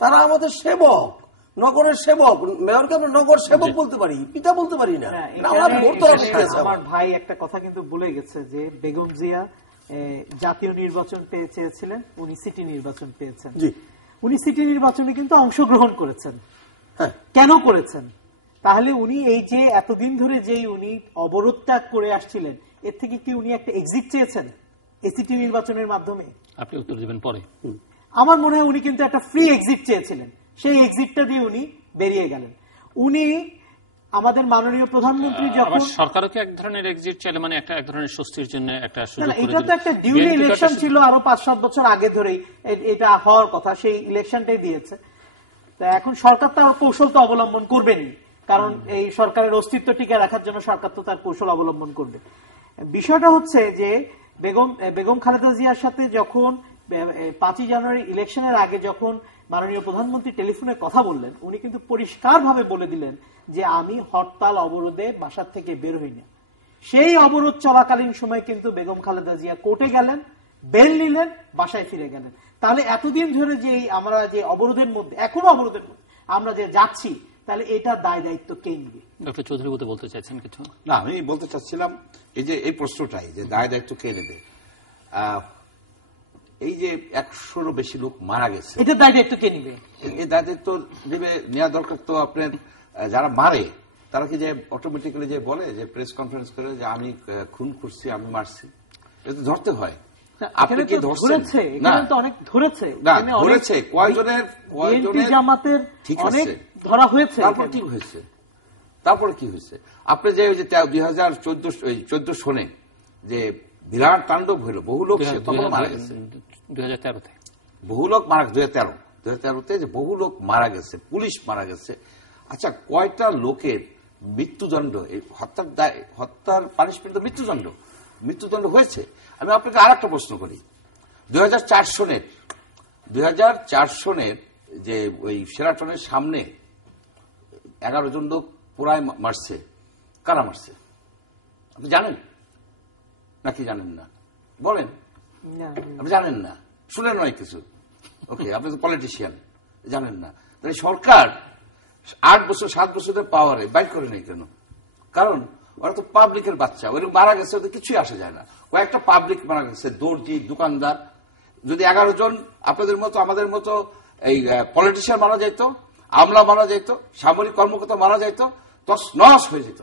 তারা আমাদের সেবক, নগরের সেবক। মেয়রকে আমরা নগর সেবক বলতে পারি, পিতা বলতে পারি না। আমার ভাই একটা কথা কিন্তু বলে গেছে যে বেগম জিয়া জাতীয় নির্বাচন চেয়েছিলেন, উনি সিটি নির্বাচন পেয়েছেন। উনি সিটি নির্বাচনে কিন্তু অংশগ্রহণ করেছেন। কেন করেছেন? তাহলে উনি এই যে এতদিন ধরে যেই উনি অবরোধটা করে আসছিলেন, এর থেকে কি উনি একটা এক্সিট চেয়েছেন এই সিটি নির্বাচনের মাধ্যমে? আপনি উত্তর দেবেন পরে। আমার মনে হয় উনি কিন্তু একটা ফ্রি এক্সিট চেয়েছিলেন, সেই এক্সিটটা দিয়ে উনি বেরিয়ে গেলেন। উনি আমাদের মাননীয় প্রধানমন্ত্রী যখন সরকারও কি এক ধরনের এক্সিট চাইলে, মানে একটা এক ধরনের স্বস্তির জন্য একটা সুযোগ, এটা তো একটা ডিউলি ইলেকশন ছিল আরো 5-7 বছর আগে ধরেই এটা হওয়ার কথা, সেই ইলেকশনটাই দিয়েছে। তা এখন সরকার তার কৌশল তো অবলম্বন করবেনই, কারণ এই সরকারের অস্তিত্ব টিকে রাখার জন্য সরকার তো তার কৌশল অবলম্বন করবে। বিষয়টা হচ্ছে যে বেগম খালেদা জিয়ার সাথে যখন 5ই জানুয়ারি ইলেকশনের আগে যখন মাননীয় প্রধানমন্ত্রী টেলিফোনে কথা বললেন, উনি কিন্তু পরিষ্কারভাবে বলে দিলেন যে আমি হরতাল অবরোধে বাসার থেকে বের হই না। সেই অবরোধ চলাকালীন সময় কিন্তু বেগম খালেদা জিয়া কোর্টে গেলেন, বেল নিলেন, বাসায় ফিরে গেলেন। তাহলে এতদিন ধরে যে আমরা যে অবরোধের মধ্যে, এখনো অবরোধের মধ্যে আমরা যে যাচ্ছি, তাহলে এটা দায় দায়িত্ব কে নিবে? ডক্টর চৌধুরী বলতে চাইছেন কিছু? না, আমি বলতে চাচ্ছিলাম এই যে এই প্রশ্নটাই যে দায় দায়িত্ব কে নেবে। এই যে 100-এরও বেশি লোক মারা গেছে, এটা দায় দায়িত্ব কে নিবে? এই দায় দায়িত্ব নেওয়া দরকার তো আপনার যারা মারে তারা কি যে অটোমেটিক্যালি যে বলে যে প্রেস কনফারেন্স করে যে আমি খুন করছি, আমি মারছি, এটা ধরতে হয়। আপনি কি ধরছেন? অনেক ধরেছে, ধরেছে কয়জনের জামাতের অনেক ধরা হয়েছে। তারপর কি হয়েছে? তারপরে কি হয়েছে? আপনি যে 2014 সনে যে বিরাট তাণ্ডব হইল, বহু লোক মারা গেছে 2013-তে, বহু লোক মারা 2013-তে যে বহু লোক মারা গেছে, পুলিশ মারা গেছে। আচ্ছা, কয়টা লোকের মৃত্যুদণ্ড, এই হত্যার পানিশমেন্ট মৃত্যুদণ্ড, মৃত্যুদণ্ড হয়েছে। আমি আপনাকে আর একটা প্রশ্ন করি, 2004 সনের যে ওই শেরাটনের সামনে 11 জন লোক পুরায় মারছে, কারা মারছে আপনি জানেন নাকি জানেন না? বলেন। আপনি জানেন না, শুনেন নয় কিছু, ওকে, আপনি তো পলিটিশিয়ান, জানেন না। তাই সরকার 8 বছর 7 বছরের পাওয়ারে বাইক করে নেই কেন? কারণ ওরা তো পাবলিকের বাচ্চা, ওই মারা গেছে, ওদের কিছুই আসে যায় না। কয়েকটা পাবলিক মারা গেছে, দর্জি, দোকানদার। যদি 11 জন আপনাদের মতো আমাদের মতো এই পলিটিশিয়ান মারা যেত, আমলা মারা যেত, সামরিক কর্মকর্তা মারা যেত, তছনছ হয়ে যেত।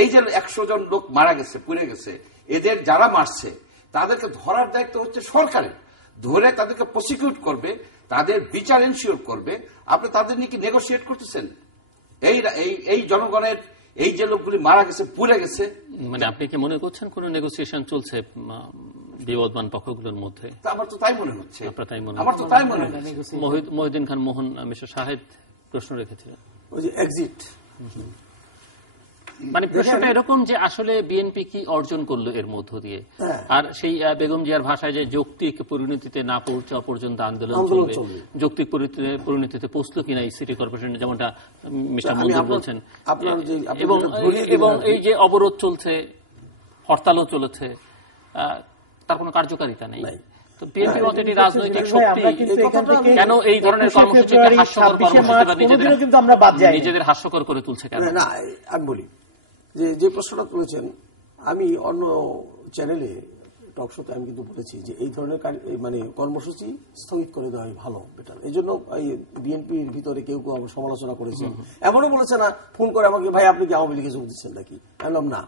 এই যে 100 জন লোক মারা গেছে, পুড়ে গেছে, এদের যারা মারছে তাদেরকে ধরার দায়িত্ব হচ্ছে সরকারের। ধরে তাদেরকে প্রসিকিউট করবে, তাদের বিচার এনশিওর করবে। আপনি তাদের নিয়ে কি নেগোসিয়েট করতেছেন? এই জনগণের এই যে লোকগুলি মারা গেছে, পুড়ে গেছে, মানে আপনি কি মনে করছেন কোন নেগোসিয়েশন চলছে বিবাদমান পক্ষগুলোর মধ্যে? আমার তো তাই মনে হচ্ছে। আমার তো তাই মনে হচ্ছে। মহিউদ্দিন খান মোহন, মিস্টার শাহেদ প্রশ্ন রেখেছিলেন, ওই যে এক্সিট, মানে প্রশ্নটা এরকম যে আসলে বিএনপি কি অর্জন করলো এর মধ্য দিয়ে, আর সেই বেগম জিয়ার ভাষায় যে যৌক্তিক পরিণতিতে না পৌঁছাওয়া পর্যন্ত আন্দোলন চলবে, যৌক্তিক পরিণতিতে পৌঁছলো কিনা এই সিটি কর্পোরেশন, যেমনটা মিস্টার মঞ্জুর বলছেন, এবং এই যে অবরোধ চলছে, হরতালও চলেছে, তার কোনো কার্যকারিতা নেই। তো বিএনপি মত এটি রাজনৈতিক শক্তি কেন এই ধরনের কর্মসূচিকে হাস্যকর নিজেদের হাস্যকর করে তুলছে কেন? না, আমি বলি যে প্রশ্নটা তুলেছেন, আমি অন্য চ্যানেলে টক শোতে আমি কিন্তু বলেছি যে এই ধরনের মানে কর্মসূচি স্থগিত করে দেওয়াই ভালো, বেটার। এই জন্য বিএনপির ভিতরে কেউ কেউ সমালোচনা করেছেন, এমনও বলেছে না ফোন করে আমাকে, ভাই আপনি কি আওয়ামী লীগে যোগ দিচ্ছেন নাকি? বললাম না,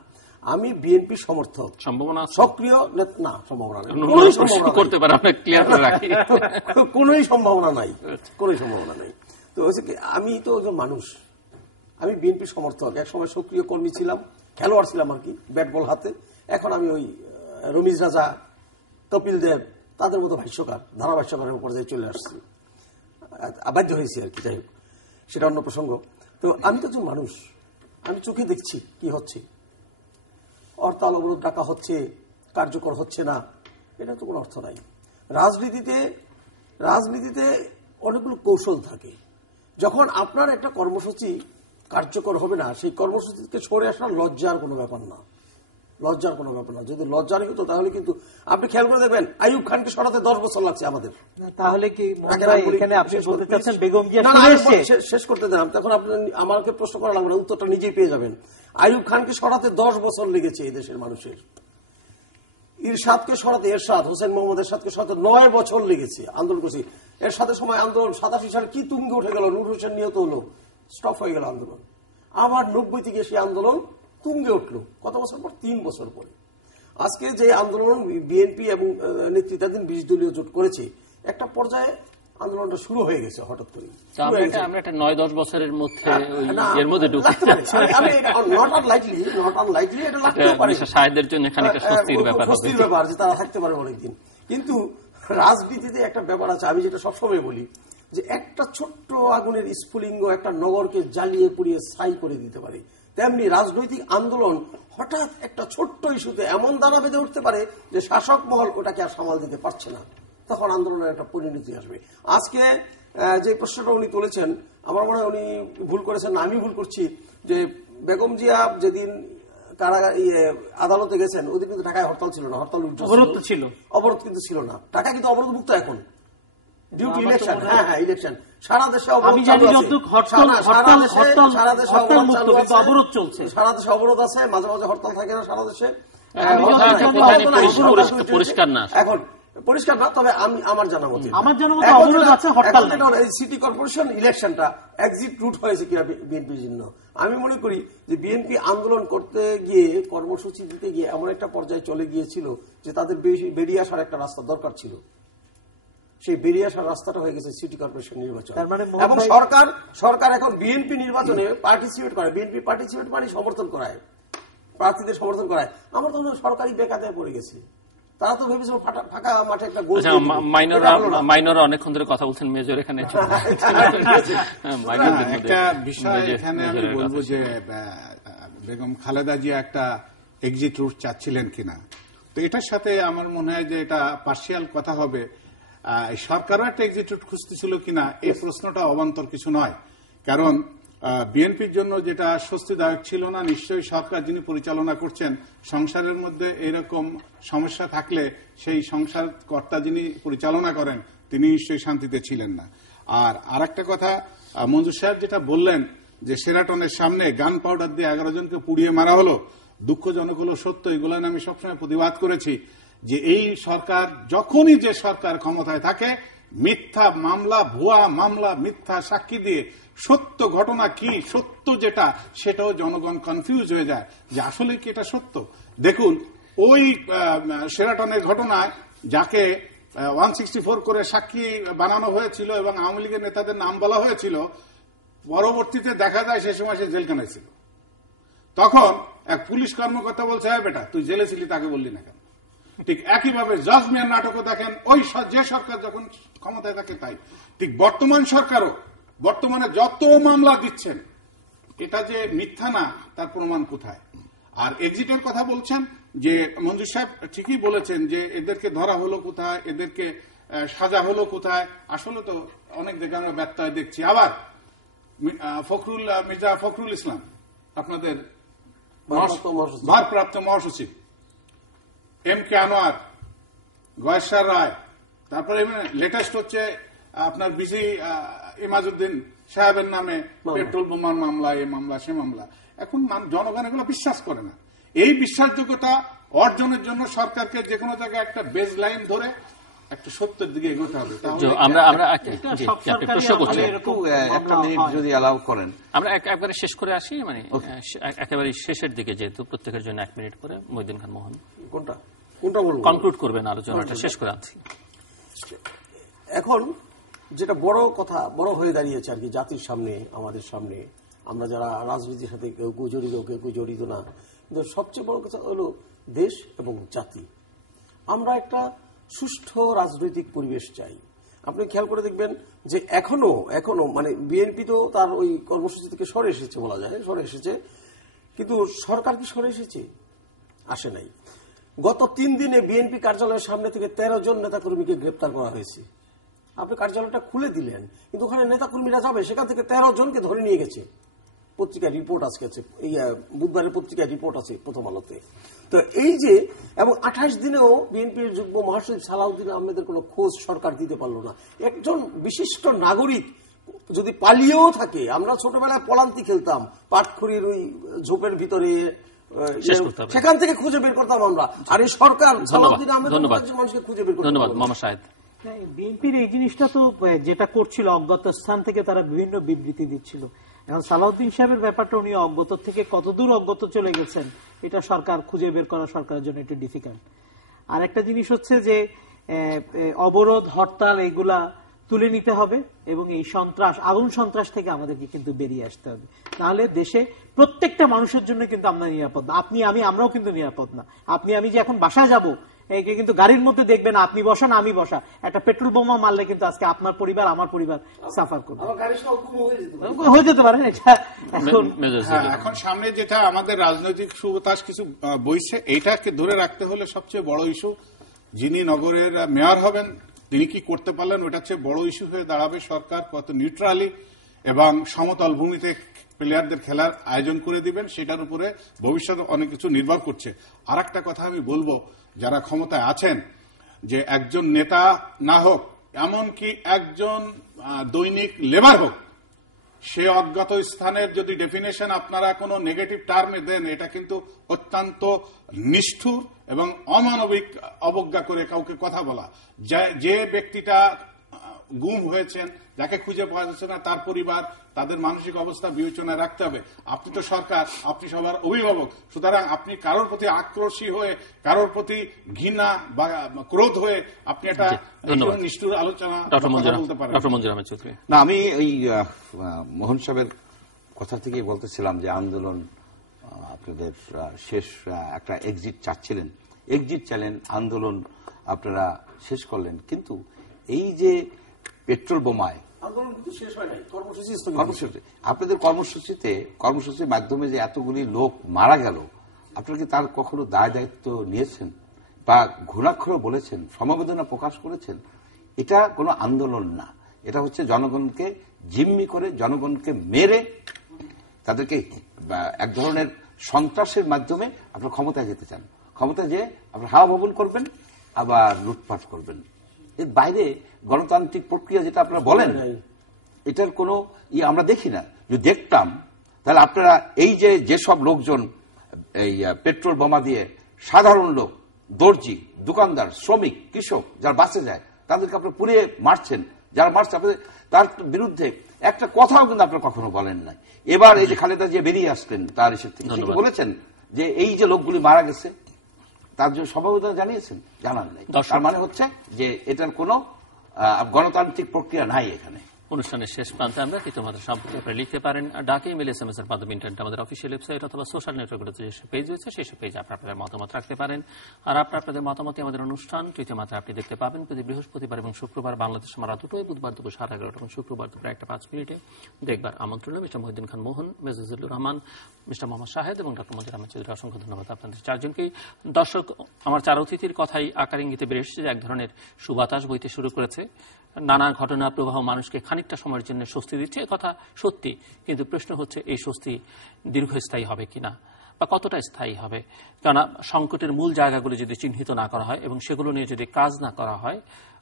আমি বিএনপি সমর্থক, সম্ভাবনা সক্রিয় না, সম্ভাবনা নেই, কোনোই সম্ভাবনা নাই, কোনোই সম্ভাবনা নাই। তো হচ্ছে কি, আমি তো একজন মানুষ, আমি বিএনপি সমর্থক, একসময় সক্রিয় কর্মী ছিলাম, খেলোয়াড় ছিলাম আর কি, ব্যাট বল হাতে। এখন আমি ওই রমিজ রাজা, কপিল দেব, তাদের মতো ভাষ্যকার, ধারাভাষ্যকারের পর্যায়ে চলে আসছি, বাধ্য হয়েছি আর কি। যাই হোক, সেটা অন্য প্রসঙ্গ। তো আমি তো একজন মানুষ, আমি চোখে দেখছি কি হচ্ছে, হরতাল অবরোধ ডাকা হচ্ছে, কার্যকর হচ্ছে না, এটা তো কোনো অর্থ নাই। রাজনীতিতে অনেকগুলো কৌশল থাকে। যখন আপনার একটা কর্মসূচি কার্যকর হবে না, সেই কর্মসূচিকে সরে আসা লজ্জার কোনো ব্যাপার না, লজ্জার কোনো ব্যাপার না। যদি লজ্জার হতো তাহলে কিন্তু আপনি খেয়াল করে দেখবেন আইয়ুব খানকে সরাতে 10 বছর লাগছে আমাদের। তাহলে কি এখানে আপনি বলতে চাচ্ছেন বেগম জিয়া শেষ করতে দেন, তখন আপনি আমাকে প্রশ্ন করা লাগবে না, উত্তরটা নিজেই পেয়ে যাবেন। আইয়ুব খানকে সরাতে 10 বছর লেগেছে এই দেশের মানুষের। ইরশাদকে সরাতে, হোসেন মোহাম্মদ এরশাদকে সরাতে 9 বছর লেগেছে, আন্দোলন করছি। এরশাদের সময় আন্দোলন 87 সালে কি তুঙ্গে উঠে গেল, নূর হোসেন নিহত হলো, স্টপ হয়ে গেল আন্দোলন। আবার 90 থেকে সেই আন্দোলন তুঙ্গে উঠলো, কত বছর পর? 3 বছর পরে। আজকে যে আন্দোলন বিএনপি এবং নেতৃত্বাধীন 20 দলীয় জোট করেছে, একটা পর্যায়ে আন্দোলনটা শুরু হয়ে গেছে হঠাৎ করে। আমরা একটা 9-10 বছরের মধ্যে এর মধ্যে ঢুকতে যাচ্ছি। শাহেদের জন্য খানিকটা স্বস্তির ব্যাপার হবে, স্বস্তির ব্যাপার যে তারা থাকতে পারে অনেকদিন। কিন্তু রাজনীতিতে একটা ব্যাপার আছে, আমি যেটা সবসময় বলি, যে একটা ছোট্ট আগুনের স্ফুলিঙ্গ একটা নগরকে জ্বালিয়ে পুড়িয়ে ছাই করে দিতে পারে। তেমনি রাজনৈতিক আন্দোলন হঠাৎ একটা ছোট্ট ইস্যুতে এমন দানা বেঁধে উঠতে পারে যে শাসক মহল ওটাকে আর সামাল দিতে পারছে না, তখন আন্দোলনের একটা পরিণতি আসবে। আজকে যে প্রশ্নটা উনি তুলেছেন, আমার মনে হয় উনি ভুল করেছেন না, আমি ভুল করছি, যে বেগম জিয়া যেদিন আদালতে গেছেন ওদিন কিন্তু ঢাকায় হরতাল ছিল না, হরতাল ছিল, অবরোধ কিন্তু ছিল না। ঢাকা কিন্তু অবরোধ মুক্ত এখন, ডিউ টু ইলেকশন। হ্যাঁ, ইলেকশন সারা দেশে অবরোধ চলছে, সারা দেশে অবরোধ আছে, মাঝে মাঝে হরতাল থাকে না সারা দেশে, পরিষ্কার না এখন, পরিষ্কার না। তবে আমি আমার জানা মতে সিটি কর্পোরেশন ইলেকশনটা এক্সিট রুট হয়েছে কিনা বিএনপির জন্য, আমি মনে করি যে বিএনপি আন্দোলন করতে গিয়ে, কর্মসূচি দিতে গিয়ে এমন একটা পর্যায়ে চলে গিয়েছিল যে তাদের বেরিয়ে আসার একটা রাস্তা দরকার ছিল। সেই বেরিয়ে আসার রাস্তাটা হয়ে গেছে সিটি কর্পোরেশন নির্বাচন। এবং সরকার এখন বিএনপি নির্বাচনে পার্টিসিপেট করে, বিএনপি পার্টিসিপেট মানে সমর্থন করায়, প্রার্থীদের সমর্থন করায়। আমার তো সরকারি বেকায়দায় পড়ে গেছে। তারা তো ভেবেছিল ফাঁকা মাঠে একটা গোল। মাইনর অনেকক্ষণ ধরে কথা বলছেন, মেজর এখানে একটা বিষয় এখানে আমি বলবো যে বেগম খালেদা জিয়া একটা এক্সিট রুট চাচ্ছিলেন কিনা, তো এটার সাথে আমার মনে হয় যে এটা পার্সিয়াল কথা হবে। সরকারও একটা এক্সিট রুট খুঁজতেছিল কিনা এই প্রশ্নটা অবান্তর কিছু নয়, কারণ বিএনপির জন্য যেটা স্বস্তিদায়ক ছিল না, নিশ্চয়ই সরকার যিনি পরিচালনা করছেন সংসারের মধ্যে এরকম সমস্যা থাকলে সেই সংসার কর্তা যিনি পরিচালনা করেন তিনি নিশ্চয়ই শান্তিতে ছিলেন না। আর আরেকটা কথা, মঞ্জুর সাহেব যেটা বললেন যে শেরাটনের সামনে গান পাউডার দিয়ে 11 জনকে পুড়িয়ে মারা হলো, দুঃখজনক হলো সত্য, এগুলো আমি সবসময় প্রতিবাদ করেছি যে এই সরকার যখনই যে সরকার ক্ষমতায় থাকে মিথ্যা মামলা, ভুয়া মামলা, মিথ্যা সাক্ষী দিয়ে সত্য ঘটনা কি, সত্য যেটা সেটাও জনগণ কনফিউজ হয়ে যায় যে আসলে কি এটা সত্য। দেখুন ওই শেরাটনের ঘটনায় যাকে 164 করে সাক্ষী বানানো হয়েছিল এবং আওয়ামী লীগের নেতাদের নাম বলা হয়েছিল, পরবর্তীতে দেখা যায় সে সময় সে জেলখানায় ছিল। তখন এক পুলিশ কর্মকর্তা বলছে, হ্যাঁ বেটা তুই জেলে ছিলি, তাকে বললি না কেন? ঠিক একইভাবে জজ মিয়ার নাটকও দেখেন, ওই যে সরকার যখন ক্ষমতায় থাকে তাই। ঠিক বর্তমান সরকারও বর্তমানে যত মামলা দিচ্ছেন এটা যে মিথ্যা না তার প্রমাণ কোথায়? আর এক্সিটের কথা বলছেন যে মঞ্জুর সাহেব ঠিকই বলেছেন যে এদেরকে ধরা হলো কোথায়, এদেরকে সাজা হলো কোথায়, আসলে তো অনেক দিকে আমরা ব্যত্যয় দেখছি। আবার মির্জা ফখরুল ইসলাম আপনাদের ভারপ্রাপ্ত মহাসচিব, MK আনোয়ার, গয়েশ্বর রায়, তারপরে লেটেস্ট হচ্ছে আপনার বিসি ইমাজউদ্দিন সাহেবের নামে পেট্রোল বোমার মামলা, এই মামলা সে মামলা। এখন জনগণ এগুলো বিশ্বাস করে না। এই বিশ্বাসযোগ্যতা অর্জনের জন্য সরকারকে যে কোনো জায়গায় একটা বেজ লাইন ধরে একটা সত্যের দিকে এগোতে হবে। একটা মিনিট যদি অ্যালাউ করেন, আমরা একবারে শেষ করে আসি, মানে একেবারে শেষের দিকে, যেহেতু প্রত্যেকের জন্য 1 মিনিট করে। মহিউদ্দিন খান মোহন কোনটা বলবো? কনক্লুড করবেন আলোচনাটা, শেষ করে আনছি। এখন যেটা বড় কথা, বড় হয়ে দাঁড়িয়েছে আর কি জাতির সামনে, আমাদের সামনে, আমরা যারা রাজনীতির সাথে কেউ জড়িত কেউ জড়িত না, কিন্তু সবচেয়ে বড় কথা হলো দেশ এবং জাতি। আমরা একটা সুষ্ঠু রাজনৈতিক পরিবেশ চাই। আপনি খেয়াল করে দেখবেন যে এখনো মানে বিএনপি তো তার ওই কর্মসূচি থেকে সরে এসেছে, বলা যায় সরে এসেছে, কিন্তু সরকার কি সরে এসেছে? আসে নাই। গত 3 দিনে বিএনপি কার্যালয়ের সামনে থেকে 13 জন নেতাকর্মীকে গ্রেপ্তার করা হয়েছে। আপনি কার্যালয়টা খুলে দিলেন, কিন্তু ওখানে নেতাকর্মীরা যাবে, সেখান থেকে 13 জনকে ধরে নিয়ে গেছে। পত্রিকায় রিপোর্ট আজকে আছে, এই বুধবারের পত্রিকায় রিপোর্ট আছে প্রথম আলোতে। তো এই যে, এবং 28 দিনেও বিএনপির যুগ্ম মহাসচিব সালাউদ্দিন আহমেদের কোনো খোঁজ সরকার দিতে পারল না। একজন বিশিষ্ট নাগরিক যদি পালিয়েও থাকে, আমরা ছোটবেলায় পলান্তি খেলতাম পাটখড়ির ওই ঝোপের ভিতরে, সেখান থেকে খুঁজে বের করতাম আমরা। আর এই সরকার সালাউদ্দিন আহমেদের মানুষকে খুঁজে বের করতে। ধন্যবাদ মোহাম্মদ শাহেদ। বিএনপির এই জিনিসটা তো যেটা করছিল, অজ্ঞাত স্থান থেকে তারা বিভিন্ন বিবৃতি দিচ্ছিল। এখন সালাউদ্দিন সাহেবের ব্যাপারটা উনি অজ্ঞাত থেকে কতদূর অজ্ঞাত চলে গেছেন এটা সরকার খুঁজে বের করা সরকারের জন্য একটু ডিফিকাল্ট। আর একটা জিনিস হচ্ছে যে অবরোধ, হরতাল এগুলা তুলে নিতে হবে এবং এই সন্ত্রাস, আগুন সন্ত্রাস থেকে আমাদেরকে কিন্তু বেরিয়ে আসতে হবে। তাহলে দেশে প্রত্যেকটা মানুষের জন্য কিন্তু আমরা নিরাপদ না, আপনি আমি আমরাও কিন্তু নিরাপদ না। আপনি আমি যে এখন বাসায় যাব, কিন্তু গাড়ির মধ্যে দেখবেন আপনি বসা না আমি বসা, একটা পেট্রোল বোমা মারলে কিন্তু আজকে আপনার পরিবার আমার পরিবার সাফার করবে, হয়ে যেতে পারে। এখন সামনে যেটা আমাদের রাজনৈতিক সুবাতাস কিছু বইছে, এইটাকে ধরে রাখতে হলে সবচেয়ে বড় ইস্যু যিনি নগরের মেয়র হবেন তিনি কি করতে পারলেন, ওটা হচ্ছে বড় ইস্যু হয়ে দাঁড়াবে। সরকার কত নিউট্রালি এবং সমতল ভূমিতে প্লেয়ারদের খেলার আয়োজন করে দিবেন, সেটার উপরে ভবিষ্যতে অনেক কিছু নির্ভর করছে। আর একটা কথা আমি বলবো, যারা ক্ষমতায় আছেন, যে একজন নেতা না হোক, এমনকি একজন দৈনিক লেবার হোক, সে অজ্ঞাত স্থানের যদি ডেফিনেশন আপনারা কোনো নেগেটিভ টার্মে দেন, এটা কিন্তু অত্যন্ত নিষ্ঠুর এবং অমানবিক অবজ্ঞা করে কাউকে কথা বলা। যে ব্যক্তিটা গুম হয়েছেন, যাকে খুঁজে পাওয়া যাচ্ছে না, তার পরিবার, তাদের মানসিক অবস্থা বিবেচনায় রাখতে হবে। আপনি তো সরকার, আপনি সবার অভিভাবক, সুতরাং আপনি কারোর প্রতি আক্রোশী হয়ে, কারোর প্রতি ঘৃণা বা ক্রোধ হয়ে আপনি একটা নিষ্ঠুর আলোচনা বলতে পারেন না। আমি এই মোহন সাহেবের কথা থেকে বলতেছিলাম যে আন্দোলন আপনাদের শেষ, একটা এক্সিট চাচ্ছিলেন, এক্সিট চাইলেন, আন্দোলন আপনারা শেষ করলেন, কিন্তু এই যে পেট্রোল বোমায় আপনাদের কর্মসূচির মাধ্যমে যে এতগুলি লোক মারা গেল, আপনারা কি তার কখনো দায় দায়িত্ব নিয়েছেন? বা ঘুণাক্ষরে বলেছেন, সমবেদনা প্রকাশ করেছেন, এটা কোনো আন্দোলন না। এটা হচ্ছে জনগণকে জিম্মি করে, জনগণকে মেরে তাদেরকে এক ধরনের সন্ত্রাসের মাধ্যমে আপনার ক্ষমতায় যেতে চান। ক্ষমতায় যেয়ে আপনার হাওয়া ভবন করবেন, আবার লুটপাট করবেন। এর বাইরে গণতান্ত্রিক প্রক্রিয়া যেটা আপনারা বলেন, এটার কোনো আমরা দেখি না। যদি দেখতাম তাহলে আপনারা এই যেসব লোকজন এই পেট্রোল বোমা দিয়ে সাধারণ লোক, দর্জি, দোকানদার, শ্রমিক, কৃষক যারা বাসে যায় তাদেরকে আপনারা পুড়িয়ে মারছেন, যারা মারছে আপনাদের তার বিরুদ্ধে একটা কথাও কিন্তু আপনারা কখনো বলেন নাই। এবার এই যে খালেদা জিয়া বেরিয়ে আসলেন তার এসে থেকে বলেছেন যে এই যে লোকগুলি মারা গেছে তার জন্য সমবেদনা জানিয়েছেন, জানান নাই। তার মানে হচ্ছে যে এটার কোনো গণতান্ত্রিক প্রক্রিয়া নাই এখানে। অনুষ্ঠানের শেষ প্রান্তে আমরা তোমাদের সম্পর্কে আপনারা লিখতে পারেন ডাকে ইমেল SMS এর মাধ্যমে, ইন্টারনেট আমাদের অফিসিয়াল ওয়েবসাইট অথবা সোশ্যাল নেটওয়ার্কগুলোতে যেসব পেজ রয়েছে সেসব পেজে আপনাদের মতামত রাখতে পারেন। আর আপনাদের মতামতে আমাদের অনুষ্ঠান টুইটার মাত্রা আপনি দেখতে পাবেন প্রতি বৃহস্পতিবার এবং শুক্রবার বাংলাদেশ সময় রাত 2টায়, বুধবার দুপুর 11:30 এবং শুক্রবার দুপুর 1:05 দেখবার আমন্ত্রণ। মিস্টার মহিউদ্দিন খান মোহন, মেজর জিল্লুর রহমান, মিস্টার মোহাম্মদ শাহেদ এবং ডক্টর মজির আহমেদ চৌধুরী, অসংখ্য ধন্যবাদ আপনাদের চারজনকেই। দর্শক, আমার চার অতিথির কথাই আকার ইঙ্গিতে বেড়ে এসেছে যে এক ধরনের সুবাতাস বইতে শুরু করেছে। নানা ঘটনা প্রবাহ মানুষকে খানিকটা সময়ের জন্য স্বস্তি দিচ্ছে, কথা সত্যি, কিন্তু প্রশ্ন হচ্ছে এই স্বস্তি দীর্ঘস্থায়ী হবে কিনা বা কতটা স্থায়ী হবে। কেননা সংকটের মূল জায়গাগুলো যদি চিহ্নিত না করা হয় এবং সেগুলো নিয়ে যদি কাজ না করা হয়,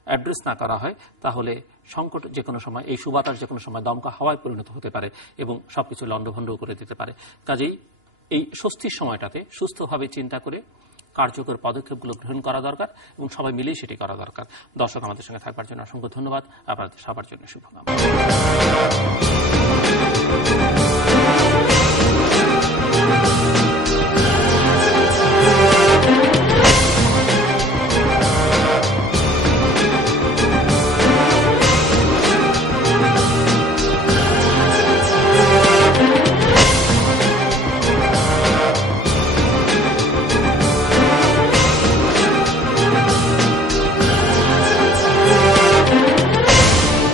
অ্যাড্রেস না করা হয়, তাহলে সংকট যে কোনো সময়, এই সুবাতাস যে কোনো সময় দমকা হাওয়ায় পরিণত হতে পারে এবং সবকিছু লণ্ডভণ্ড করে দিতে পারে। কাজেই এই স্বস্তির সময়টাতে সুস্থভাবে চিন্তা করে কার্যকর পদক্ষেপগুলো গ্রহণ করা দরকার এবং সবাই মিলেই সেটি করা দরকার। দর্শক, আমাদের সঙ্গে থাকবার জন্য অসংখ্য ধন্যবাদ। আপনাদের সবার জন্য শুভকামনা।